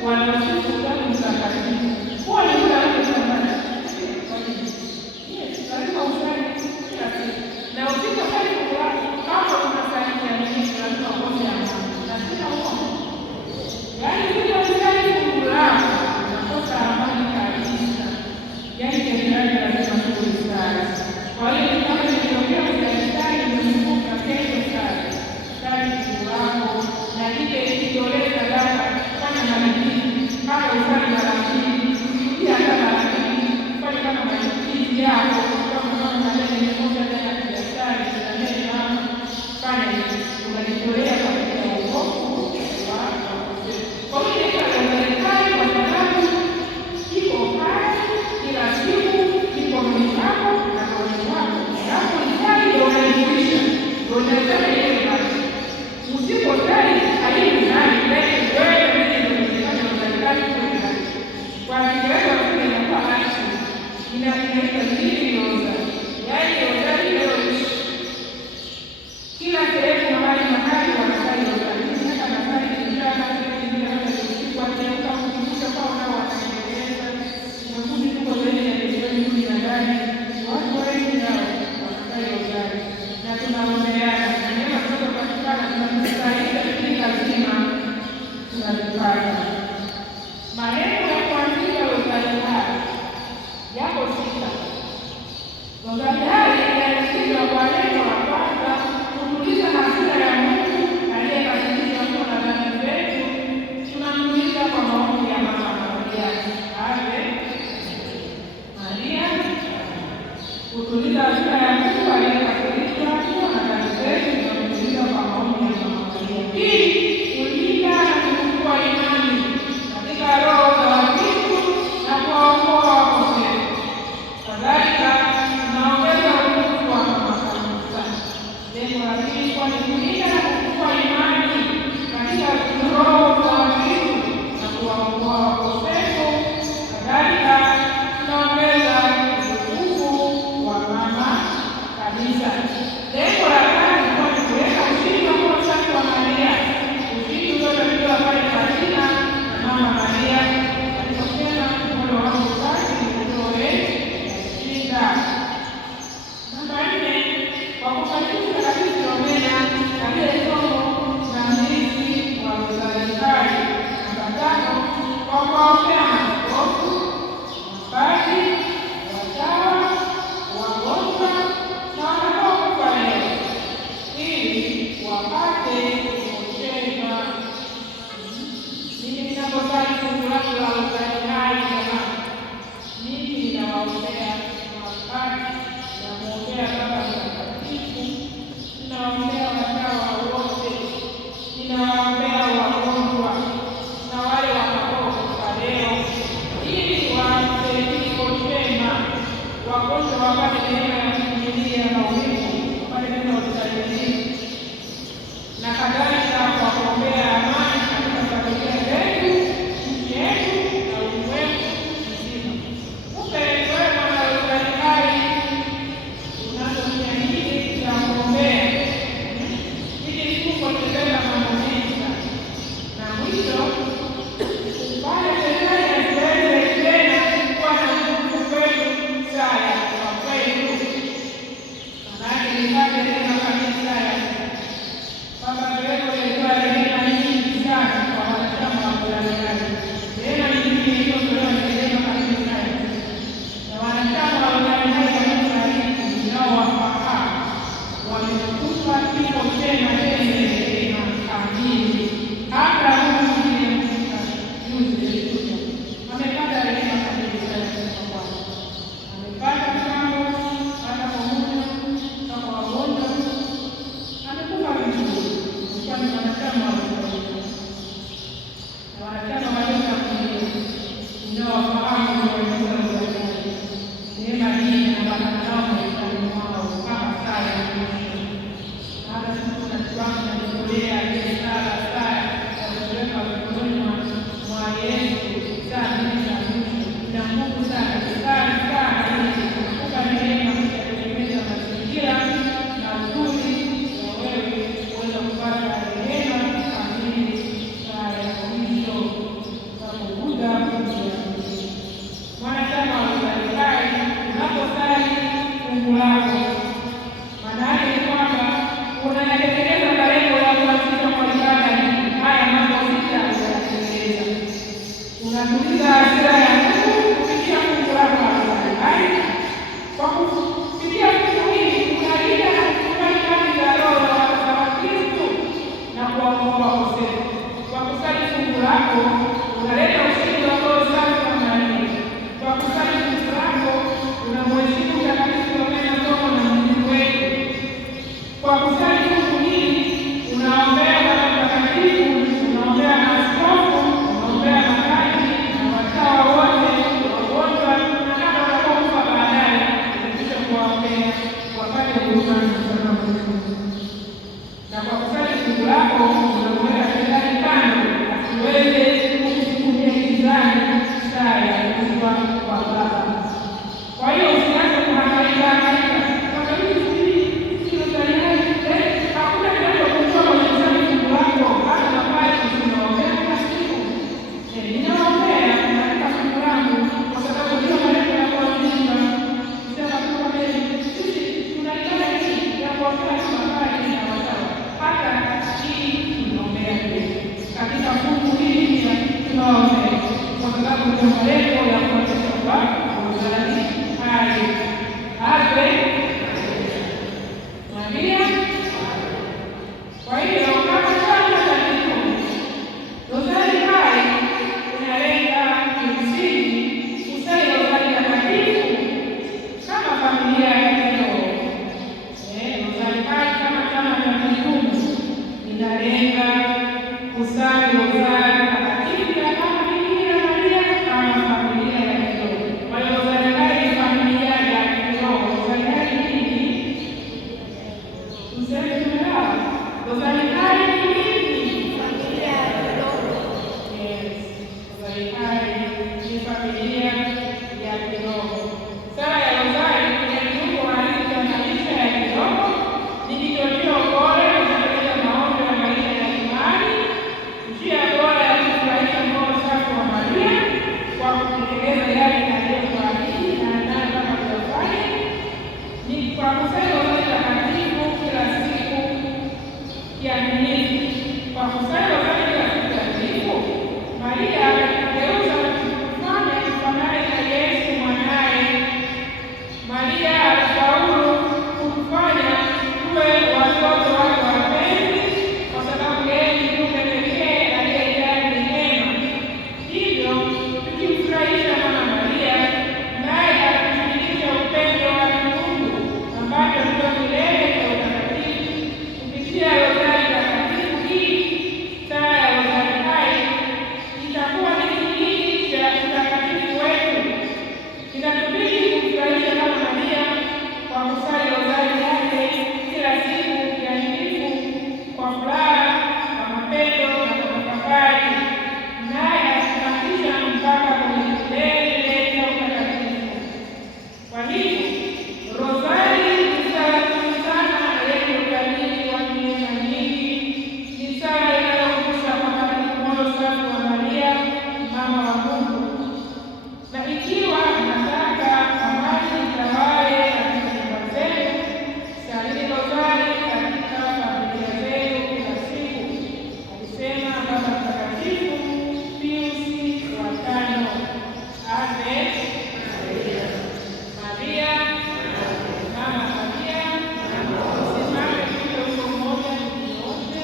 wanasifu utamu mtakatifu. Huwa ni muda wake sana. Yes, lazima usali kila siku. Na usiposali fungu lako, kama unasali kiaminifu, lazima ukose amani. Lazima uone. Yaani usiposali fungu lako, unakosa amani kabisa. Yaani keshoyake lazima tuisali. Kwa hiyo kama nimetokea kusalisali, nimekumbuka kesho sali. Sali fungu lako, na kile kitolee sadaka, fanya maridii. Kama usali mara mbili, usirudia hata mara mbili, fanya kama maridii yako. Kama maneno moja tena kiasari, tunalee mama, fanya hivi, unajitolea kwa ajili ya wokovu wako. Kwa hiyo inaitwa rozari hai kwa sababu iko hai kila siku, iko mwili wako na moyoni wako. Unaposali ndio unajulisha, ndio unasema ile basi. Usiposali haiwi nani wewe ndio unafanya rozari hai kweli. Kwa Kiingereza wanasema inakuwa action. Inaitwa living rozari. Yaani rozari inayoishi. Kila sehemu mahali wanasali rozari. Hata nasali kijana, kile hata usiku akiamka kukumbusha kwa nao wanaendeleza. Unakuti tuko zaidi ya milioni 18. Watu wengi nao wanasali rozari. Na tunaombeana. Na neema tunazopatikana tunazisaidia kila zima tunazipata. Malengo ya kuanzisha rozari hai yako 6. Rozari hai inaanzishwa kwa lengo la kwanza, kutuliza hasira ya Mungu aliyekasirisha mno na dhambi zetu. Tunamtuliza kwa maombi ya Mama Maria. Ave Maria. Kutuliza hasira ya Mungu aliyekasirisha mno na dhambi zetu. Tunamtuliza kwa maombi ya Mama Maria. Pili, kulinda na kufufua imani katika roho za Wakristo na kuwaokoa wakosefu. Kadhalika tunaongeza utukufu wa Mama Kanisa. Lengo la pili kwa ni kulinda na kufufua imani katika roho za Wakristo na kuwaokoa wakosefu. Kadhalika tunaongeza utukufu wa Mama Kanisa. Lengo la tatu kwa ni kuweka ushindi wa moyo safi wa Maria. Ushindi uliotolewa pale Fatima na Mama Maria aliposema moyo wangu safi nikutoe shida. Namba 4, kwa kufanikisha katika Filomena aliye somo na mlisi wa rozari hai. Namba 5, kwa kuwaombea maaskofu, mapadri, watawa, wagonjwa na wanaokufa leo ili wapate kuosheka. Mimi ninaposali fungu langu la rozari hai jamani, mimi ninawaombea mapadri, namwombea Baba Mtakatifu, ninawaombea watawa wote, ninawaombea wagonjwa na wale wanaokufa leo ili waanze kuosheka, wagonjwa wapate neema ya kuvumilia maumivu, wapate neema ya kustahimili. Na kadhalika kwa kuombea amani katika familia zetu, nchi yetu na ulimwengu mzima. Kumbe wewe mwana rozari hai unazo unatuliza hasira ya Mungu kupitia fungu lako la rozari. Kwa kupitia fungu hili unalinda na kufanya kazi za Roho za Wakristo na kuwakomboa wakosefu. Kwa kusali fungu lako unaleta ushindi wa Roho safi wa Maria. Kwa kusali fungu lako unamheshimu Mtakatifu Romena Somo na Mlinzi wetu. Kwa kusali fungu hili unaombea Baba Mtakatifu, unaombea maaskofu, unaombea mapadri na watawa wote, wagonjwa na hata watakaokufa baadaye, kisha kuwaombea wapate huduma na msamaha wa Mungu. Na kwa kusali fungu lako unamweka Shetani kando asiweze kukusukumia gizani saa ya kufa kwa Baba. Kwa hiyo usianze kuhangaika kama hivi sio tayari, hakuna kinachokutoa kwenye kusali fungu lako. Hata mapadri tunaombea kila siku, ninaombea katika fungu langu kwa sababu ndio malengo ya kuwalinda. Sema kwa kweli sisi tunalingana hii ya kuwafanya mapadri na watawa, hata hii tunaombea katika fungu hili pia tunaombea kwa sababu ndio malengo ya kuwafanya kwa rozari hai. Ave Maria. Kwa hiyo kama chama cha Kikristo, rozari hai inalenga kimsingi kusali rozari takatifu kama familia ya kiroho. Rozari hai kama chama cha Kikristo inalenga kusali rozari takatifu kama Bikira Maria kama familia ya kiroho. Kwa hiyo rozari hai ni familia ya kiroho. Rozari hai ni nini? Tuseme tumeelewa. Rozari hai ni nini? Familia ya kiroho. Yes. Rozari hai ni familia ya kiroho. Sala ya rozari ni kiungo halisi cha maisha ya kiroho, ni kichocheo bora kinacholeta maombi ya maisha ya imani, njia bora ya kufurahisha moyo safi wa Maria kwa kutekeleza yale aliyotuahidi na anayotaka kuyafanya. Ni kwa kusali rozari takatifu kila siku kiaminifu. Kwa kusali rozari kila siku kiaminifu, Maria atakugeuza kufanya kufanana na Yesu mwanaye. Maria atafaulu kufanya tuwe watoto wake wapenzi, kwa sababu yeye ni Mungu pekee aliyejaa neema. Hivyo tukimfurahisha Mama Maria, naye atatushirikisha upendo wa Mungu ambacho ndio kilele cha utakatifu. Kupitia rozari takatifu hii, sala ya rozari hai itakuwa ni kiini cha utakatifu wetu. Inatubidi kumfurahisha Mama Maria kwa kusali rozari yake kila siku kiaminifu, kwa furaha, kwa mapendo na kwa tafakari, naye atatufikisha mpaka kwenye kilele cha utakatifu. Kwa hivyo rozari ni sala nzuri sana yenye utajiri wa neema nyingi. Ni sala inayokumbusha kwa moyo safi wa Maria, mama wa Mungu. Na ikiwa mnataka amani itawale katika nyumba zenu, salini rozari katika familia zenu kila siku, alisema Baba Mtakatifu Piusi wa tano. Ave Maria. Mama Maria. Usimame tuwe uko mmoja nchi wote.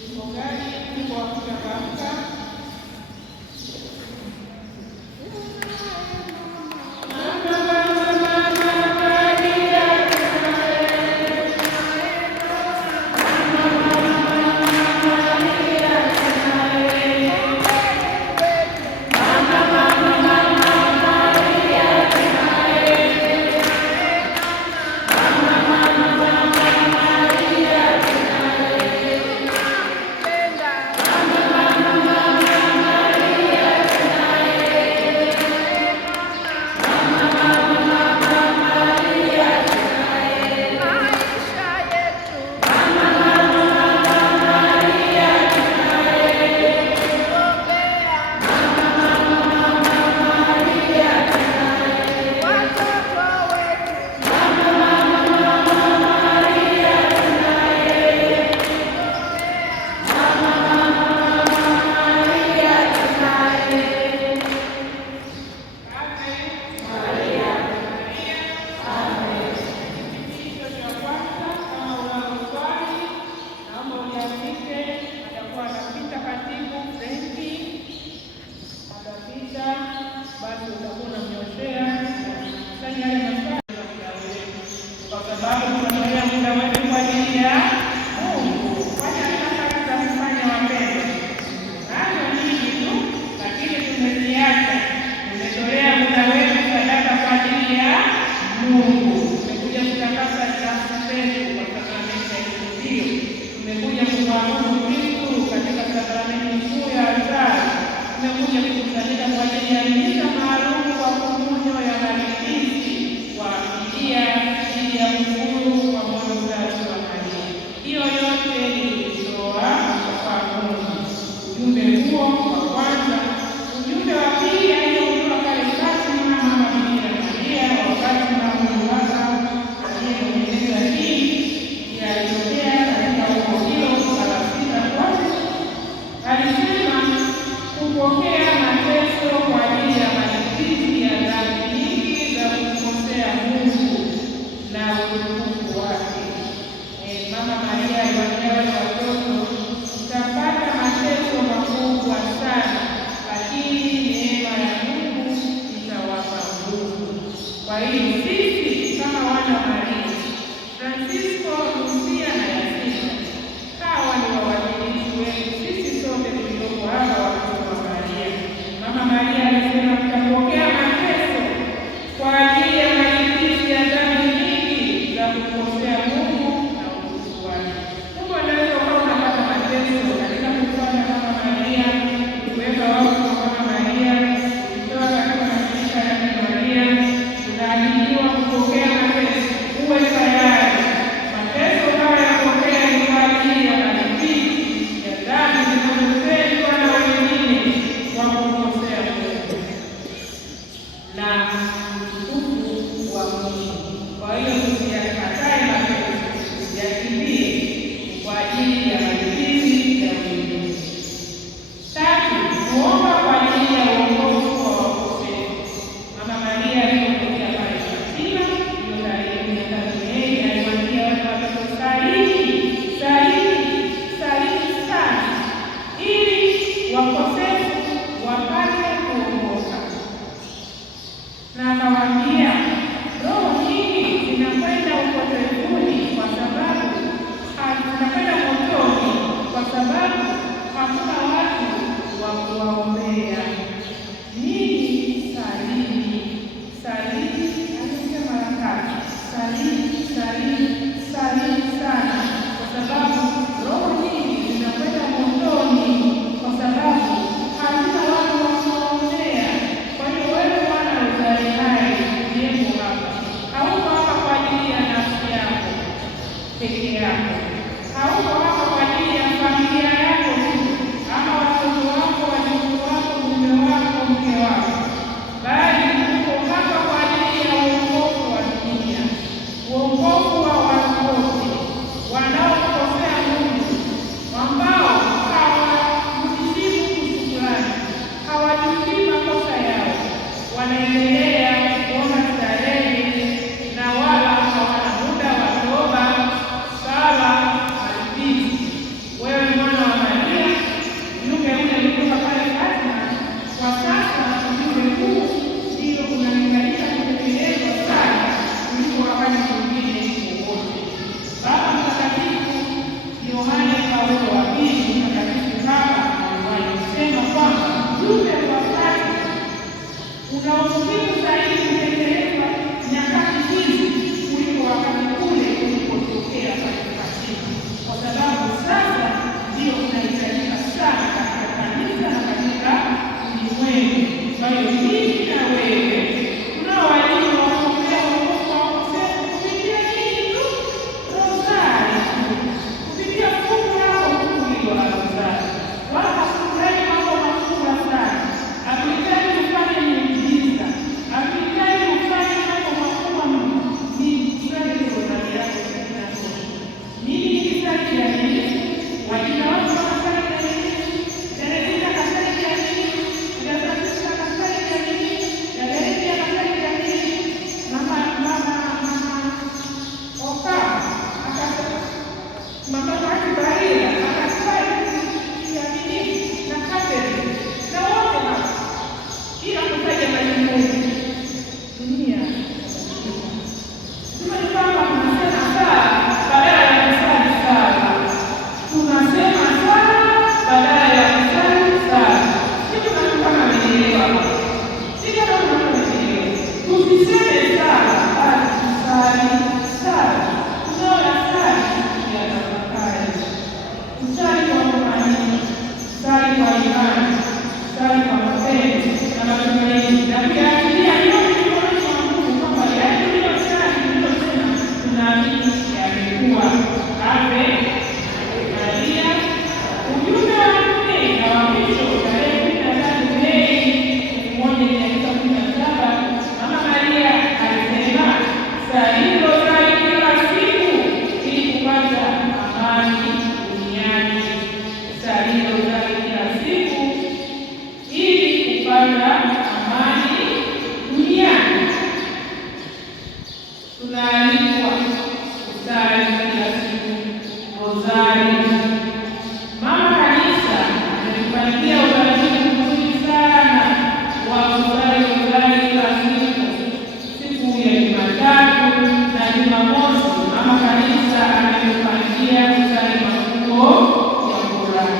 Wimbo gani? Wimbo wa kuchangamka. Kuna umuhimu zaidi kutekelezwa nyakati hizi kuliko wakati ule ulipotokea katika, kwa sababu sasa ndio unahitajika sana katika kanisa na katika ulimwengu. Kwa hiyo mimi na wewe tunao walimu wa kuombea wokovu wa wakosefu kupitia nini tu? Rozari, kupitia fungu lako kuu la rozari. Wala hasikudai mambo makubwa sana. Hatuhitaji ufanye miujiza, hatuhitaji ufanye mambo makubwa mno. Ni kusali rozari yako inatosha. Mimi nikisali ya Yesu, wajina watu wanasali ya Yesu, Teresina kasali ya Yesu, Francisca kasali ya Yesu, Teresia kasali ya Yesu, mama Oka akasema, mama Barila akasali ya Yesu na Catherine na wote hapa, ila kutaja majina dunia. Tunasema tunasema sala badala ya kusali sala. Tunasema sala badala ya kusali sala. Sisi tunataka kuelewa. Sisi tunataka kuelewa. Tusiseme sala bali tusali sala. Tunao sala ya tafakari. Tusali kwa imani, tusali kwa imani, tusali kwa mapenzi na matumaini. Na kuachilia yote kwa Mungu kwamba yale tuliyosali tuliyosema tunaamini yamekuwa. Amen. Maria, ujumbe wa nne na wa mwisho tarehe 13 Mei 1917, Mama Maria alisema sali rozari kila siku ili kupata amani duniani. Sali rozari kila siku ili kupata amani duniani. Tunaalikwa kusali kila siku rozari. Mama Kanisa ametupatia utaratibu mzuri sana wa kusali rozari kila siku ya Jumatatu na Jumamosi. Mama Kanisa ametupatia kusali mafungo ya furaha.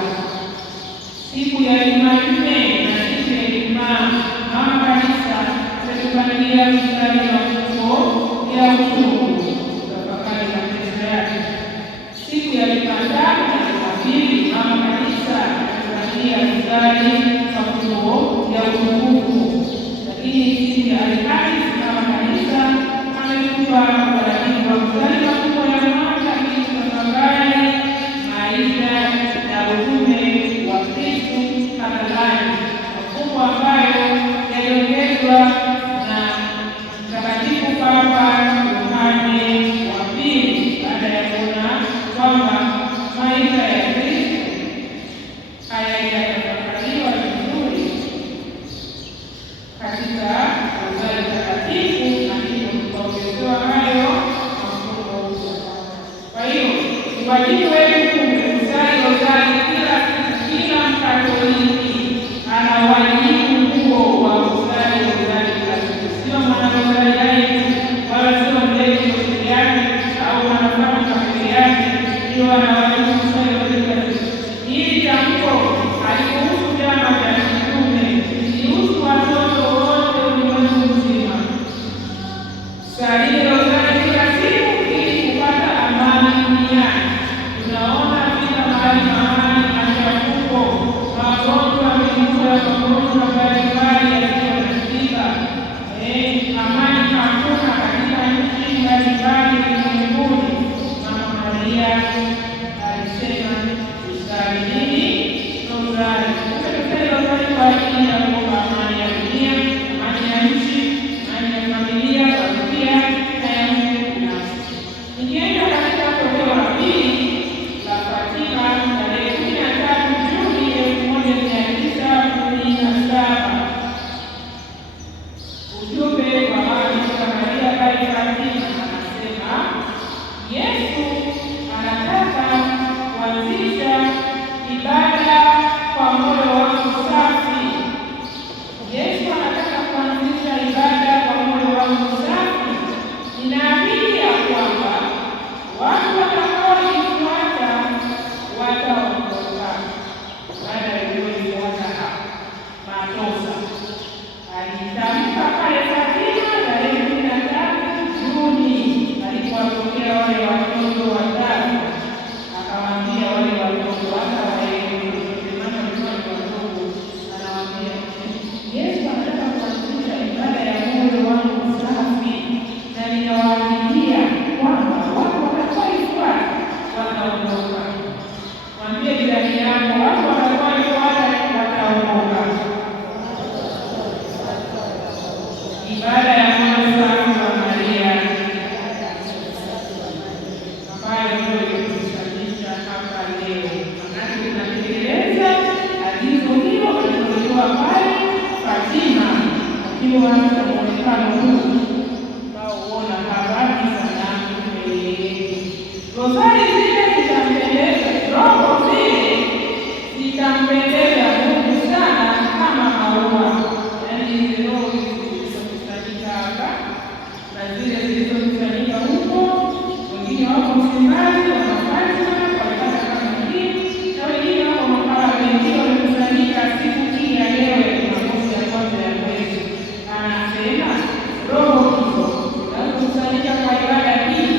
Siku ya Jumanne na siku ya Ijumaa, Mama Kanisa ametupatia kusali mafungo ya uchungu, tafakari na mateso yake. Siku ya Jumatatu na Jumapili, Mama Kanisa ametupatia kusali mafungo ya utukufu. Lakini siku ya Alhamisi, Mama Kanisa ametupa utaratibu wa kusali mafungo ya mwaka ili kutafakari maisha na utume wa Kristo hadharani, mafungo ambayo yaliongezwa na Mtakatifu Papa Yohane wa Pili baada ya kuona kwamba maisha ya Kristo hayajatafakariwa vizuri katika rozari takatifu, na hivyo tukaongezewa hayo mafungo. Kwa hiyo ni wajibu wetu kusali rozari kila Mkatoliki ana wajibu huo wa kusali rozari kila siku. Sio mwanarozari wala sio mlezi peke yake au mwanafanya peke yake ndio ana wajibu kusali rozari kila siku. Hili tamko halikuhusu vyama vya kitume, lilihusu watoto wote ulimwengu mzima. Salini rozari kila siku ili kupata amani duniani. Tunaona vita mahali machafuko, magonjwa, milipuko ya magonjwa mbalimbali yasiyotabirika. Amani hakuna katika nchi mbalimbali ulimwenguni. Mama Maria alisema tusali nini? Rozari. Tusali rozari kwa ajili ya kuomba amani ya dunia, amani ya nchi, amani ya familia, familia na ya mtu binafsi. Nikienda katika toleo la pili la Fatima tarehe 13 Juni 1917, ujumbe wa Bikira Maria by Fatima anasema Yesu anataka kuanzisha ibada kwa moyo wangu safi. Yesu anataka kuanzisha ibada kwa moyo wangu safi. Ninaamini ya kwamba watu watakaonifuata wataongoka baada ya kuifuata Matosa alitamka pale Fatima tarehe 13 Juni alipowatokea wale watoto watatu, akawaambia wale watoto hata waelewana wadogo, anawaambia Yesu anataka kuanzisha ibada ya moyo wangu safi, na ninawaambia kwamba watu watakaoifuata wataongoka. Mwambie jirani yako, watu watakaoifuata wataongoka. Ibada ya moyo safi wa Maria ambayo ndio ilitusalisha hapa leo, manake tunatekeleza agizo hilo alilotoa pale Fatima, akiwa na muonekano huu unaoona habari sanamu mbele yetu. Rozari zile zitampendeza, roho zile zitampendeza Mungu sana kama maua, yaani hizi roho zilizokusanyika hapa na zile zilizokusanyika huko, wengine wako Msimbazi wanafanya walipata kama hii, na wengine wako Mapala wengine wamekusanyika siku hii ya leo ya Jumamosi ya kwanza ya mwezi. Anasema roho hizo zinazokusanyika kwa ibada hii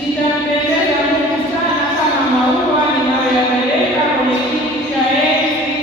zitampendeza Mungu sana kama maua ninayoyapeleka kwenye kiti cha enzi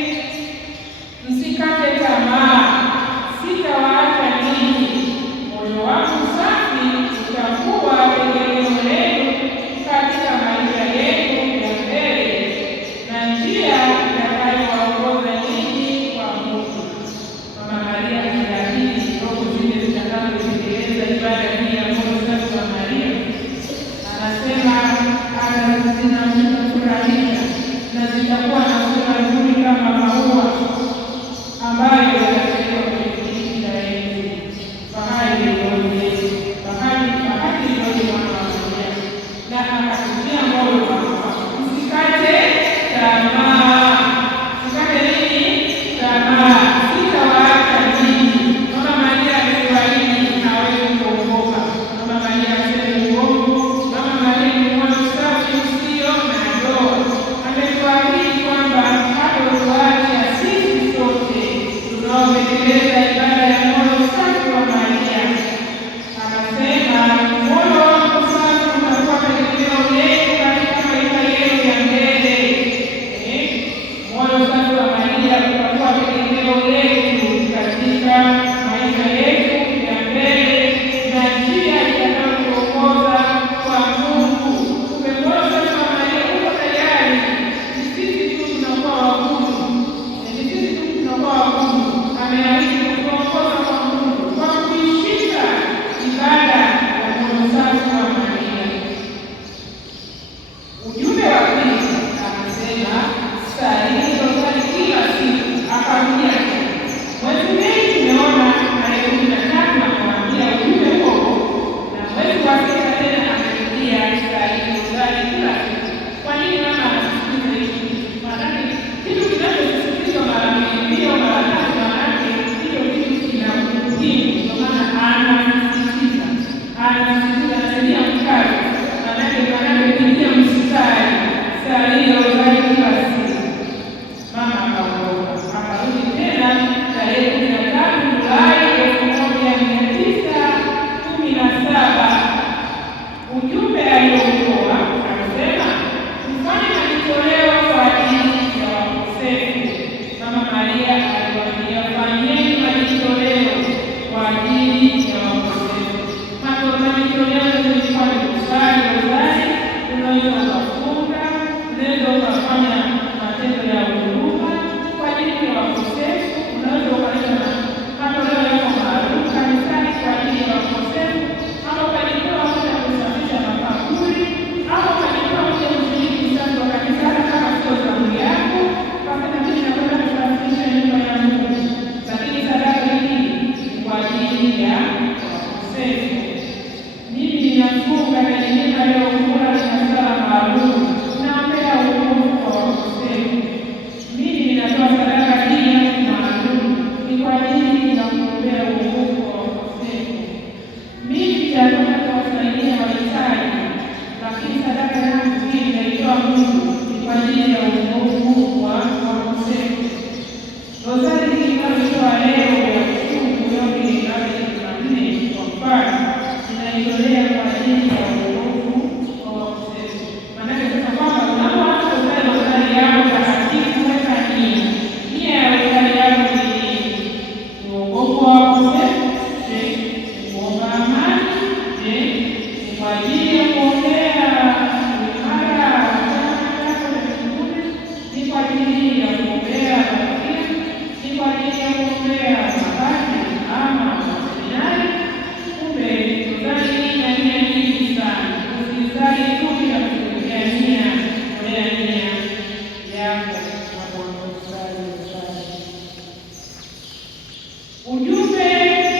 Ujumbe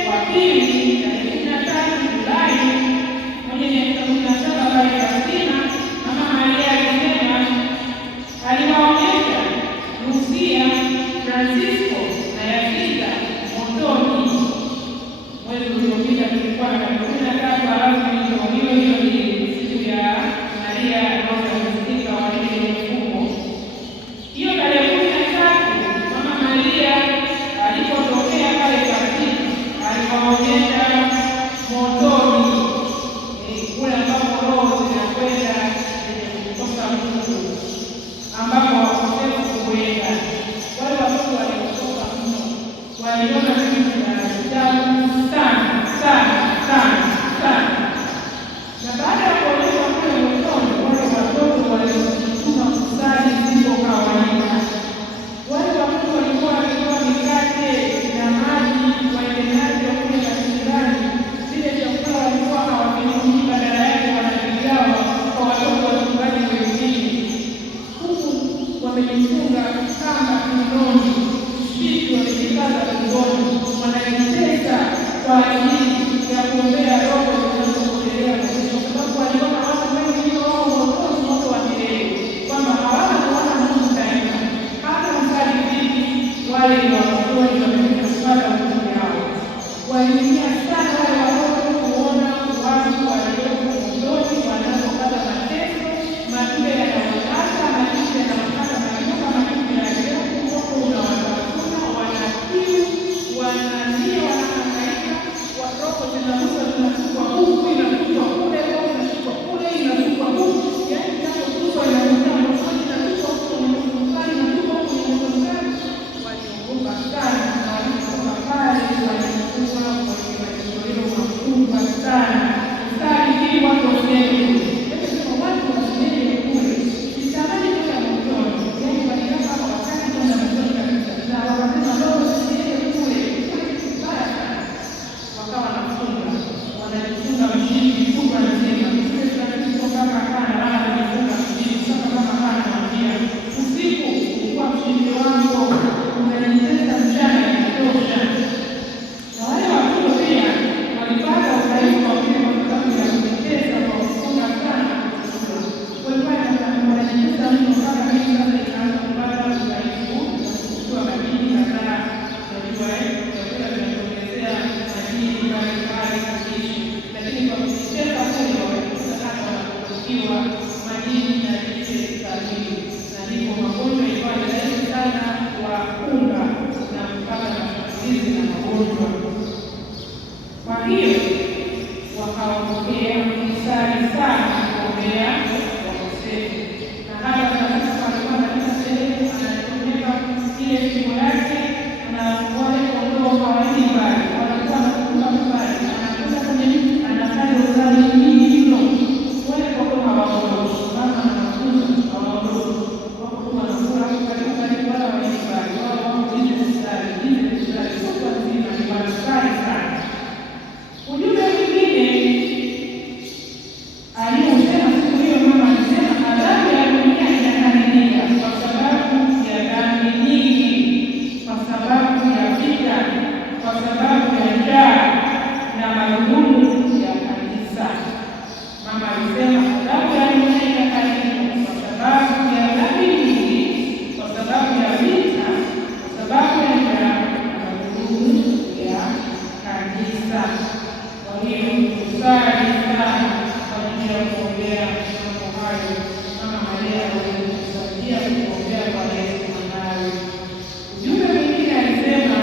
wa pili tarehe 23 Julai 1917 pale Palestina, Mama Maria alisema aliwaonyesha Lucia, Francisco na Yasinta motoni. Mwezi uliopita tulikuwa na tarehe 13, halafu hiyo ni siku ya Maria Rosa Mystica wa mfumo. Hiyo tarehe 13 Mama Maria alipotokea pale Palestina aliwaonyesha motoni, kule ambapo roho zinakwenda kutoka Mungu, ambapo wakosefu kuenda. Wale watoto waliotoka mno waliona vitu vya ajabu sana sana sana sana. Na baada ya kuonyesha kule motoni, wale watoto waliotuma kusali ziko kawaida. Wale watoto walikuwa wakitoa mikate na maji waendenazo kule kanisani. Zile chakula walikuwa hawakitumii, badala yake wanavigawa kwa watoto wachungaji wengine, huku wamejifunga kamba kiunoni, vitu wamejikaza tumboni, wanajitesa kwa ajili ya kuombea roho zinazopotelea, kwa sababu waliona watu wengi wao motoni, moto wa milele, kwamba hawana kuona Mungu daima. Hata msali vipi wale watoto wamekuja kupata nguvu yao. Waliumia sana wale watoto kuona watu walioko motoni wanapopata mateso, matunda yanawakata, maisha yanawakata, majuka matunda ya leo, moto unawatafuna, wanakiu, wanalia, wanahangaika, roho zinaruka zinatupwa huku, inatupwa kule, roho inatupwa kule, inatupwa huku, yaani inapotupwa inakuta motoni, inatupwa huku, inatupwa huku, inatupwa huku. Waliogopa sana na waliogopa pale, walikuwa kwenye matoleo makubwa sana. Mstari hii watu wasiende kule. Sema watu wasiende kule. Sitamani kwenda motoni. Yaani waliapa wakati kwenda motoni kabisa. Na wakasema roho wasiende kule. Mbaya sana. Wakawa wanafunga. Wanajifunga mshindi kubwa anasema. Kile tunachukua kama hana, wala kujifunga mshindi. Sasa kama hana mwambia. Usiku ulikuwa mshindi wangu. Unanitesa mchana inatosha. Na wale watoto pia walipata udhaifu wa kile kwa sababu ya kujitesa kwa kufunga sana. Walikuwa wanajitesa mno mpaka mimi sasa ikaanza kupata udhaifu wa madini kadhaa. Unajua chakula vinaongezea madini mbalimbali kuishi, lakini kwa kujitesa kule walikuta hata wanapungukiwa madini na lishe kamili, na ndipo magonjwa ilikuwa ni rahisi sana kuwakumba na kupata mashambulizi na magonjwa. Kwa hiyo wakaongea kusali sana kuombea wakosefu, na hata Francisco alikuwa katika sehemu anatomeka ile fimbo yake, na wale kondoo hawaendi mbali, wanakuwa wanakumba mbali, anakuta kwenye mti anafanya uzali nyingi mno. Wale kondoo hawaondoki, mama anakuza hawaondoki, wako tu wanakula karibu wala waendi mbali, wao wako ile mstari sote wazima ni wanasali sana. Ujumbe mwingine aliosema siku hiyo, mama alisema adhabu ya dunia inakaribia kwa sababu ya dhambi nyingi, kwa sababu ya vita, kwa sababu ya njaa na madhulumu ya kanisa. Mama alisema adhabu ya dunia inakaribia kwa sababu ya dhambi nyingi, kwa sababu ya vita, kwa sababu ya njaa na madhulumu ya kanisa. Kwa hiyo tusali sana kwa ajili ya kuombea mambo hayo. Mama Maria alitusaidia kuombea kwa Yesu mwanawe. Ujumbe mwingine alisema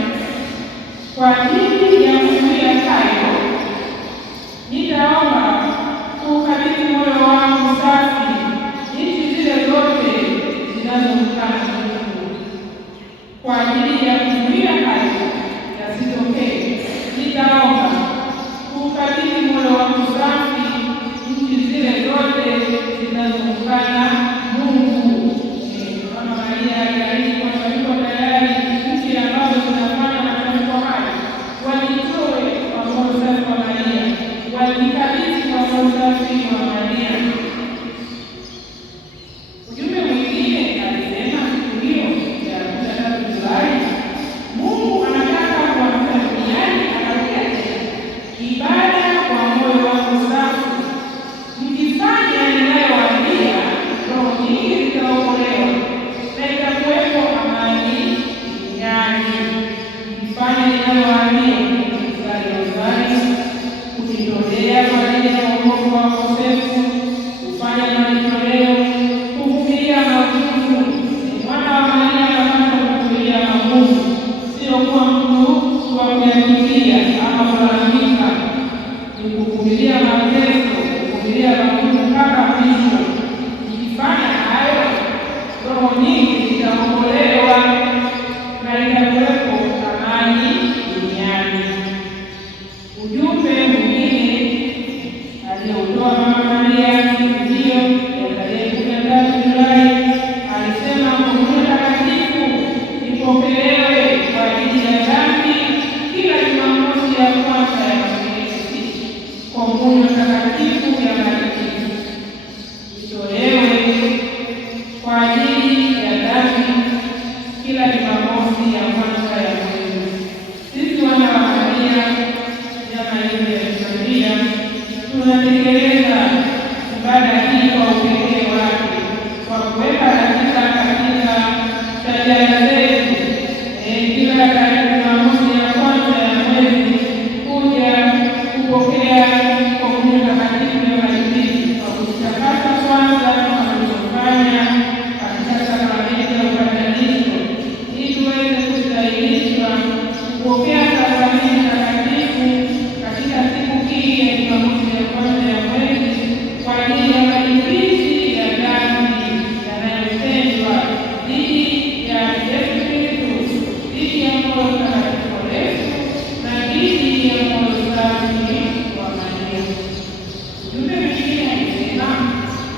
kwa ajili ya kuzuia hayo, nitaomba kukabidhi moyo wangu safi nchi zile zote zinazomkana Mungu. Kwa ajili ya kuzuia hayo yasitokee, nitaomba kukabidhi moyo wangu safi nchi zile zote zinazomkana Mungu. Mama Maria aliahidi kwamba yuko tayari nchi ambazo zinafanya matamko haya kuyakimbia ama kulalamika, ni kuvumilia mateso, kuvumilia maumivu mpaka mwisho. Ikifanya hayo, roho nyingi zitaokolewa na itakuwepo amani duniani. Ujumbe mwingine aliyoutoa Mama Maria siku hiyo ya tarehe 13 Julai alisema komunyo takatifu ipokelewe kwa ajili ya dhambi kila Jumamosi ya kwanza ya mwezi. Komunyo takatifu ya matakatifu itolewe kwa ajili ya dhambi kila Jumamosi ya kwanza ya mwezi. Sisi wana wa Maria, jamaa yetu ya Maria, tunatekeleza ibada hii kwa upekee wake kwa kuweka ratiba katika shajara zetu kila tarehe Jumamosi ya kwanza ya mwezi kuja kupokea komunyo takatifu ya Matakatifu kwa kutakasa kwanza kama tulivyofanya katika sakramenti ya upatanisho, ili tuweze kustahilishwa kupokea sakramenti takatifu katika siku hii ya Jumamosi ya kwanza ya mwezi kwa ajili ya malipizi ya dhambi yanayotendwa dhidi ya Yesu Kristo, dhidi ya moyo mtakatifu wa Yesu na dhidi ya moyo safi wa Maria. Ujumbe mwingine alisema,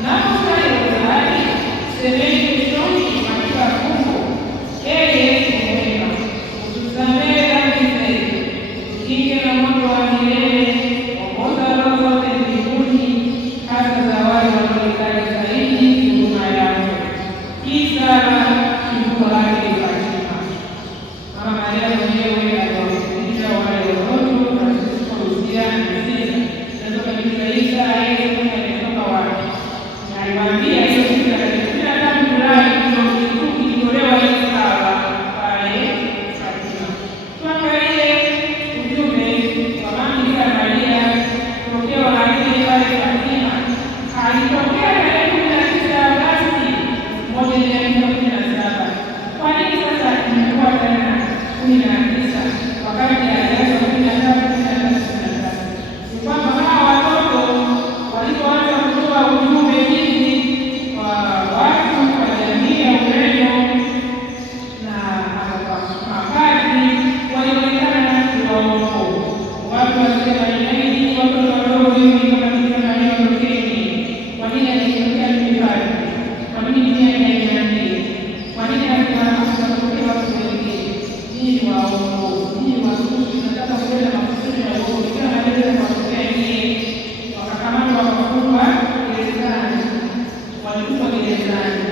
naposali rozari semeni mwishoni mwa kila fungu, Ee Yesu mwema, utusamehe dhambi zetu, tukinge na moto wa milele, ongoza roho zote mbinguni, hasa za wale wanaohitaji zaidi huruma yako. Kisha chimbuko lake Fatima. Mama Maria mwenyewe aliwafundisha wale watoto na sisi kwa uhusiano mzima tunatoka Isa Yesu ametoka wapi, na aliwaambia hiyo siku ya tarehe 13 Julai ndio ilitolewa hii sala pale Fatima. Tuangalie ujumbe wa Mama Maria tokeo la pale Fatima. Alitokea tarehe 19 Agosti 1917. Kwa nini sasa imekuwa tena 19 wakati alianza 13? Ni kwamba hawa watoto walipoanza kutoa ujumbe hizi kwa watu wa jamii ya Ureno na mapadri, walionekana ni waongo. Watu wasema ni watoto wadogo hivi kama Maria ondokeni. Kwa nini alitokea mimi padri? Kwa nini mimi aniambie? Kwa nini anatokea watu wengine? Ni waongo, ni wasusi, nataka kuenda makusudi ya uongo. Kila anaweza kuwatokea yeye, wakakamata wakafungwa gerezani, walikuwa gerezani.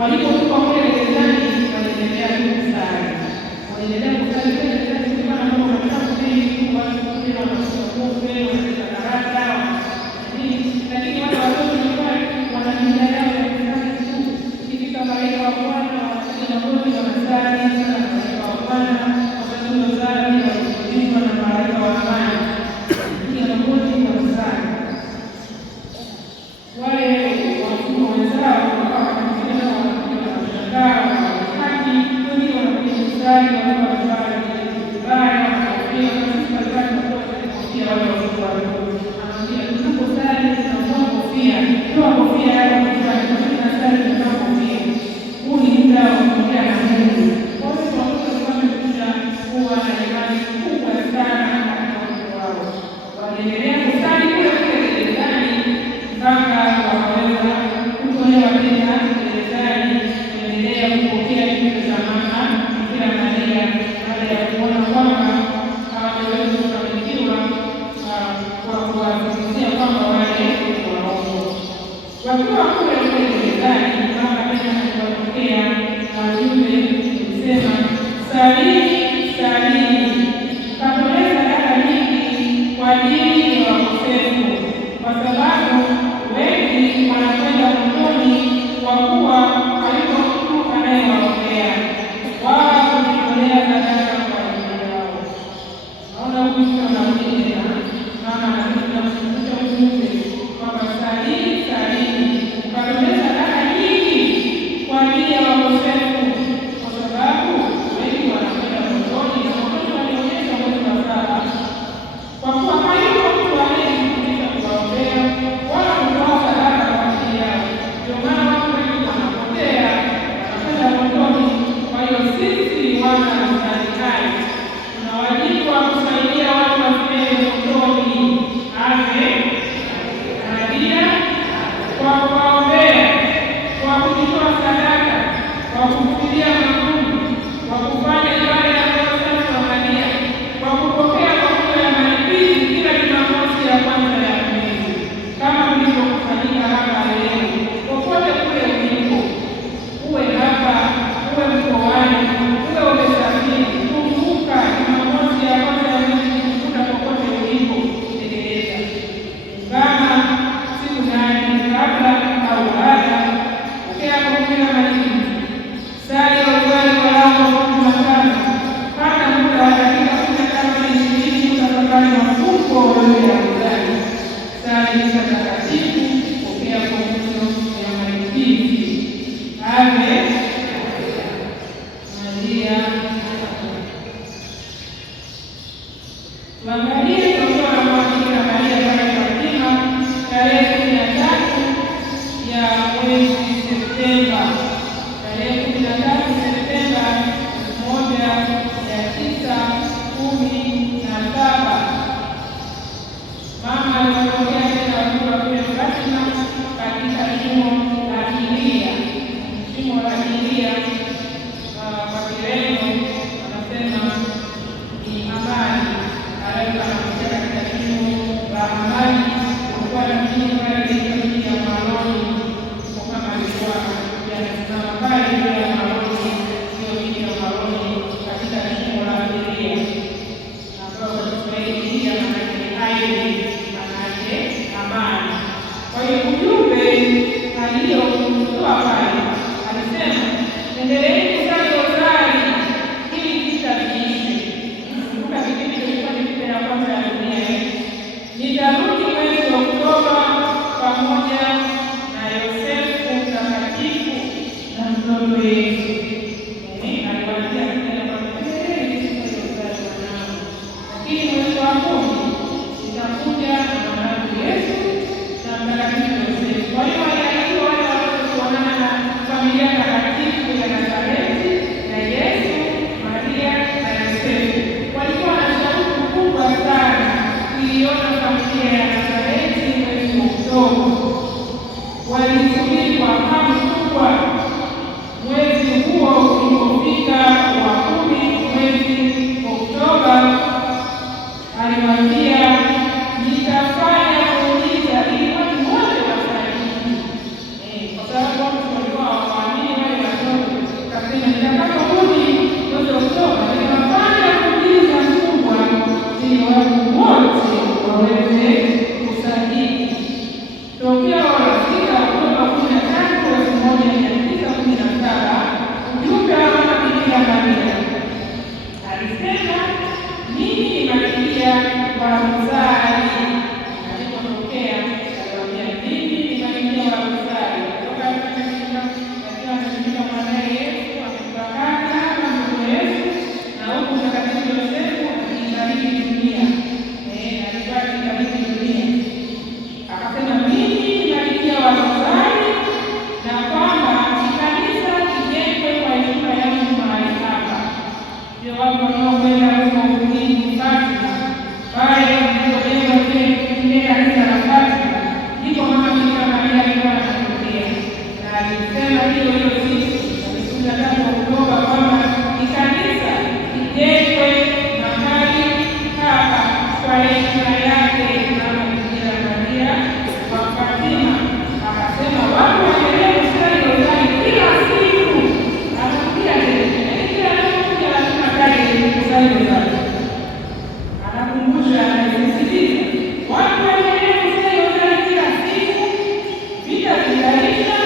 Walipokuwa kule gerezani, waliendelea kusali. Waliendelea kusali tena kulikuwa na mambo matatu mengi, watu wengine wanasoma kufe, wanacheza karata, lakini wale watoto walikuwa wanaenda yao ya kusali tu. Ikifika malaika wa Bwana wanapiga magoti wanasali sana malaika wa Bwana, wakati rozari walifundishwa na malaika wa amani. Piga magoti wanasali. Wale watumwa wenzao wakawa wanapiga na wanashangaa, wanawataki, wengine wanapiga mstari, wanasali vibaya, wanapiga mstari, kofia wale watoto wadogo. Anaambia tunaposali tunavua kofia, toa kofia yako mstari, tunasali tunavua kofia. Huu ni muda wa kuongea na Mungu. Kwa hiyo watoto wamekuja kuwa na imani kubwa sana katika watoto wao. Waliendelea kusali kule kule gerezani mpaka wakaweza kutolewa tena gerezani, kuendelea kupokea vitu za Mama Bikira Maria baada ya kuona kwamba hawawezi kufanikiwa kwa kuwafikishia kwamba wale waongo. Wakiwa kule gerezani, Mama tena aliwatokea na ujumbe ulisema, salini, salini, katolea sadaka nyingi kwa ajili ya wakosefu, kwa sababu wengi wanakwenda motoni kwa kuwa hayupo mtu anayewaombea. Wao kujitolea sadaka kwa ajili yao. Naona mwisho na mwingine na Mama anatukumbusha ujumbe kwamba salini, salini, katolea sadaka nyingi kwa ajili ya wakosefu, kwa sababu wengi wanakwenda motoni na motoni walionyesha mwezi wa Tuangalie tokeo la Mama Bikira Maria pale Fatima tarehe 13 ya mwezi Septemba, tarehe 13 Septemba 1917. Mama alipokea tena wakiwa kule Fatima katika shimo la Kilia. Shimo la Kilia kwa Kireno wanasema ni amani. Alikuwa anakuja katika shimo la amani, kulikuwa na mjini pale mjini ya Maroni, kama alikuwa anasimama pale juu ya Maroni, hiyo mjini ya Maroni katika shimo la Kilia, ambao kwa Kiswahili Kilia manake amani. Kwa hiyo ujumbe aliotoa pale alisema, endeleeni kusali rozari ili vita viishe. Kumbuka kipindi kilikuwa ni vita ya kwanza ya dunia. Nitarudi mwezi Oktoba pamoja na Yosefu Mtakatifu na mtoto Yesu. Aliwaambia lakini mwezi wa 10 nitakuja na mwanangu Yesu na Mtakatifu Yosefu. Kwa hiyo waliahidiwa wale watoto kuonana na familia takatifu ya Nazareti na Yesu, Maria na Yosefu. Walikuwa na shauku kubwa sana kuiona familia ya Nazareti mwezi Oktoba. Walisubiri kwa hamu kubwa. Mwezi huo ulipofika wa 10 mwezi Oktoba, aliwaambia, nitafanya muujiza ili watu wote wasadiki. Kwa sababu watu walikuwa hawaamini wale watoto. Akasema, nitakaporudi mwezi Oktoba nitafanya muujiza mkubwa ili watu wote waweze kusadiki. Tokea Oktoba 13, 1917, ujumbe wa Mama Bikira Maria alisema, mimi ni malkia wa rozari. Alipotokea aliwaambia, mimi ni malkia wa rozari. Kutoka akiwa anamshika mwanae Yesu, amepakana na mtoto Yesu, na huku Mtakatifu Yosefu akibariki dunia. Alikuwa akibariki dunia. Akasema, mimi ni malkia wa rozari, na kwamba kanisa lijengwe kwa heshima yangu mahali hapa. Ndio watu wanaokwenda huko mjini Fatima, pale nilipojengwa kile kanisa la Fatima, ndipo Mama Bikira Maria alikuwa anatokea. Na alisema hiyo siku ya 13 Oktoba kwamba kanisa lijengwe mahali hapa kwa heshima yake Mama Bikira Maria wa Fatima. Akasema watu waendelee kusali rozari kila siku. Anakuja kila anapokuja lazima kae kusali rozari. Anakumbusha, anasisitiza watu waendelee kusali rozari kila siku, vita vitaisha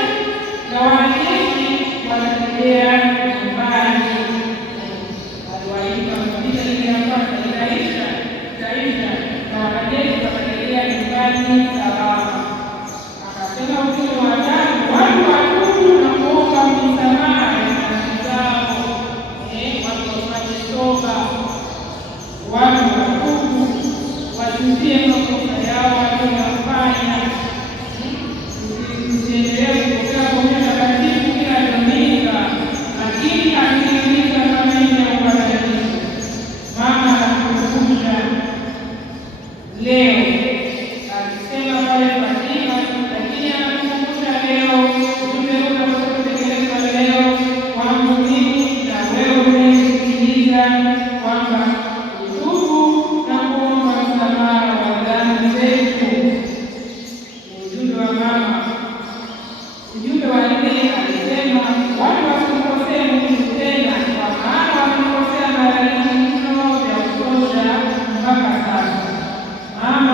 na wanajeshi watarejea nyumbani. Aliwaita vita ile ya kwanza itaisha na wanajeshi watarejea nyumbani salama. Akasema ujumbe wa 3, watu watubu na kuomba msamaha ya dhambi zao. Watu wafanye toba, watu watubu, wajutie makosa yao waliyofanya. Tusiendelee kupokea komia takatifu kila Dominika, lakini akiingiza maneno ya upatanisho. Mama anakumbusha leo, alisema pale Fatima, lakini anakumbusha leo. Ujumbe huu unapotekelezwa leo kwangu mimi na wewe unayesikiliza, kwamba utubu na kuomba msamaha wa dhambi zetu. Ujumbe wa mama. Ujumbe wa 4 alisema, watu wasimkosee Mungu tena, kwa maana wamekosea mara nyingi mno vya kutosha mpaka sasa. Mama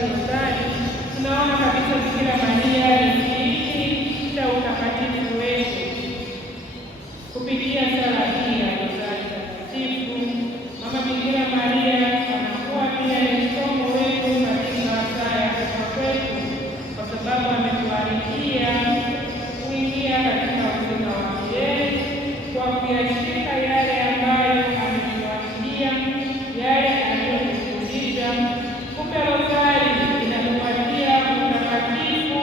tunasali rozari, tunaona kabisa Bikira Maria ni kiini cha utakatifu wetu. Kupitia sala hii ya rozari takatifu, Mama Bikira Maria anakuwa pia ni somo wetu katika saa ya kufa kwetu, kwa sababu ametuarikia kuingia katika uzima wa milele kwa kuyashika yale ambayo ametuahidia, yale aliyotufundisha. Kumbe rozari inatupatia utakatifu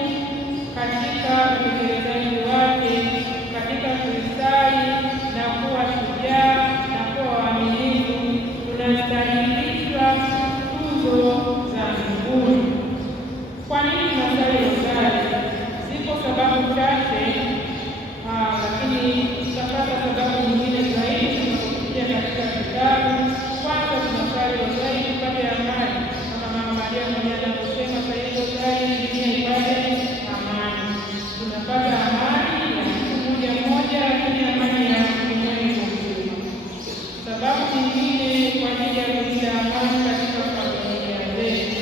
katika utekelezaji wake, katika kuisali na kuwa shujaa na kuwa waaminifu. Tunastahilishwa tuzo za mbinguni. Kwa nini tunasali rozari? Zipo sababu chache, lakini tutapata sababu nyingine zaidi tunapokuja katika kitabu. Kwanza tunasali rozari tupate amani, kama Mama Maria mwenyewe anaposema sali rozari dunia ipate amani. Tunapata amani ya mtu mmoja mmoja, lakini amani ya ulimwengu mzima. Sababu nyingine kwa ajili ya kulinda amani katika familia zetu.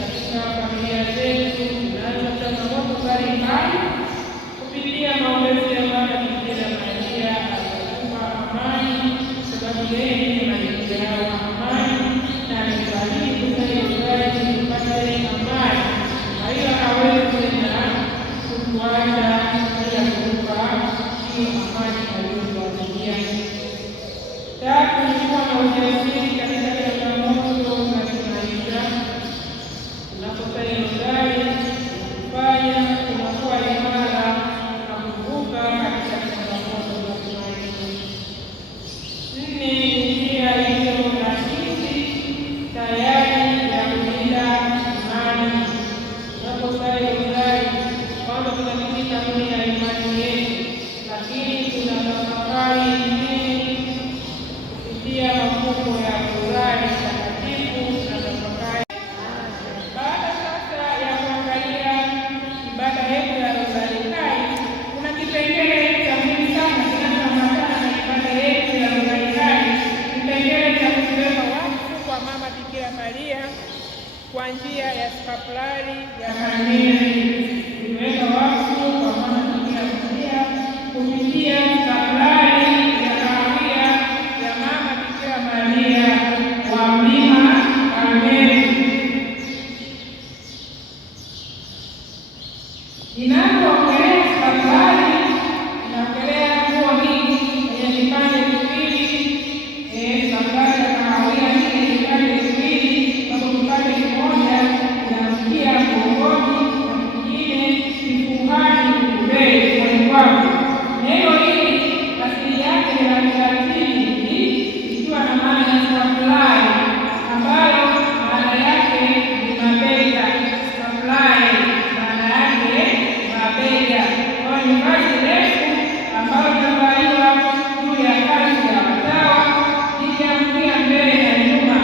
Katika familia zetu tunazo changamoto mbalimbali. Kupitia maombezi ya Mama Bikira Maria atatupa amani, sababu yeye ndiye malkia wa amani na ametuahidi kusali rozari tupate amani. Kwa hiyo hawezi tena kutuacha bila kutupa hiyo amani aliyotuahidia. Tatu ni kuwa na ujasiri katika changamoto za kimaisha. Tunaposali rozari kufanya tunakuwa imara na kuvuka katika changamoto za kimaisha. Nne ni njia iliyo rahisi tayari ya kulinda imani. Tunaposali rozari, kwanza tunakiri kanuni ya imani yetu, lakini tunatafakari Injili kupitia mafumbo ya rozari takatifu na tafakari. Baada sasa ya kuangalia ibada yetu ya rozari kai, kuna kipengele cha muhimu sana kinachoambatana na ibada yetu ya rozari kai, kipengele cha kuweka wakfu kwa Mama Bikira Maria kwa njia ya skapulari ya Karmeli. Kuweka wakfu kwa Mama Bikira Maria kupitia skapulari ya kahawia ya Mama Bikira Maria wa Mlima Karmeli. Inapoongelea skapulari, inaongelea nguo hii yenye vipande viwili. Skapulari ya kahawia hii yenye vipande viwili, ambapo kipande kimoja kinaangukia mgongoni na kingine kifuani mbele kifuani kwake. Neno hili asili yake ni la Kilatini, ikiwa na maana ya skapulari, ambayo maana yake ni mabega. Skapulari maana yake mabega. Kwa ni vazi refu ambalo linavaliwa juu ya kazi ya watawa, likiangukia mbele na nyuma.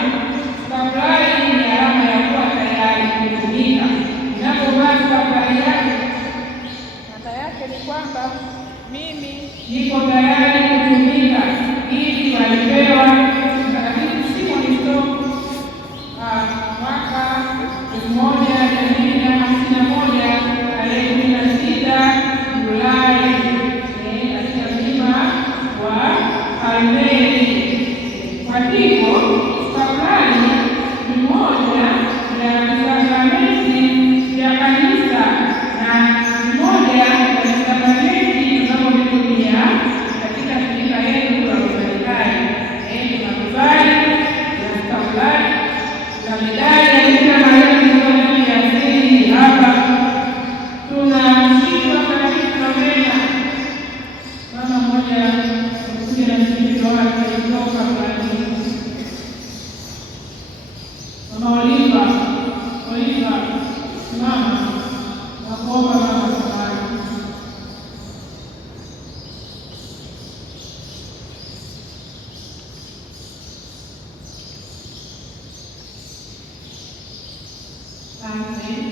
Skapulari ni alama ya kuwa tayari kutumika. Ninapovaa skapulari yake, maana yake ni kwamba mimi niko tayari kutumika. Hivi walipewa Mtakatifu Simeoni mwaka 1251 tarehe 16 Julai katika mlima wa Karmeli. Kwa hivyo skapulari ni moja ya sakramenti ya kanisa na ni moja ya sakramenti tunavyovitumia katika shirika yetu la rozari kai. Tunasali na skapulari na medali ya Bikira Maria ndani ya asili. Hapa tuna mshiriki wa Mtakatifu Novena. Mama mmoja alikuja na mshiriki wake kutoka Brazil, Mama Oliva, mama nakuomba mama samahani. Asante.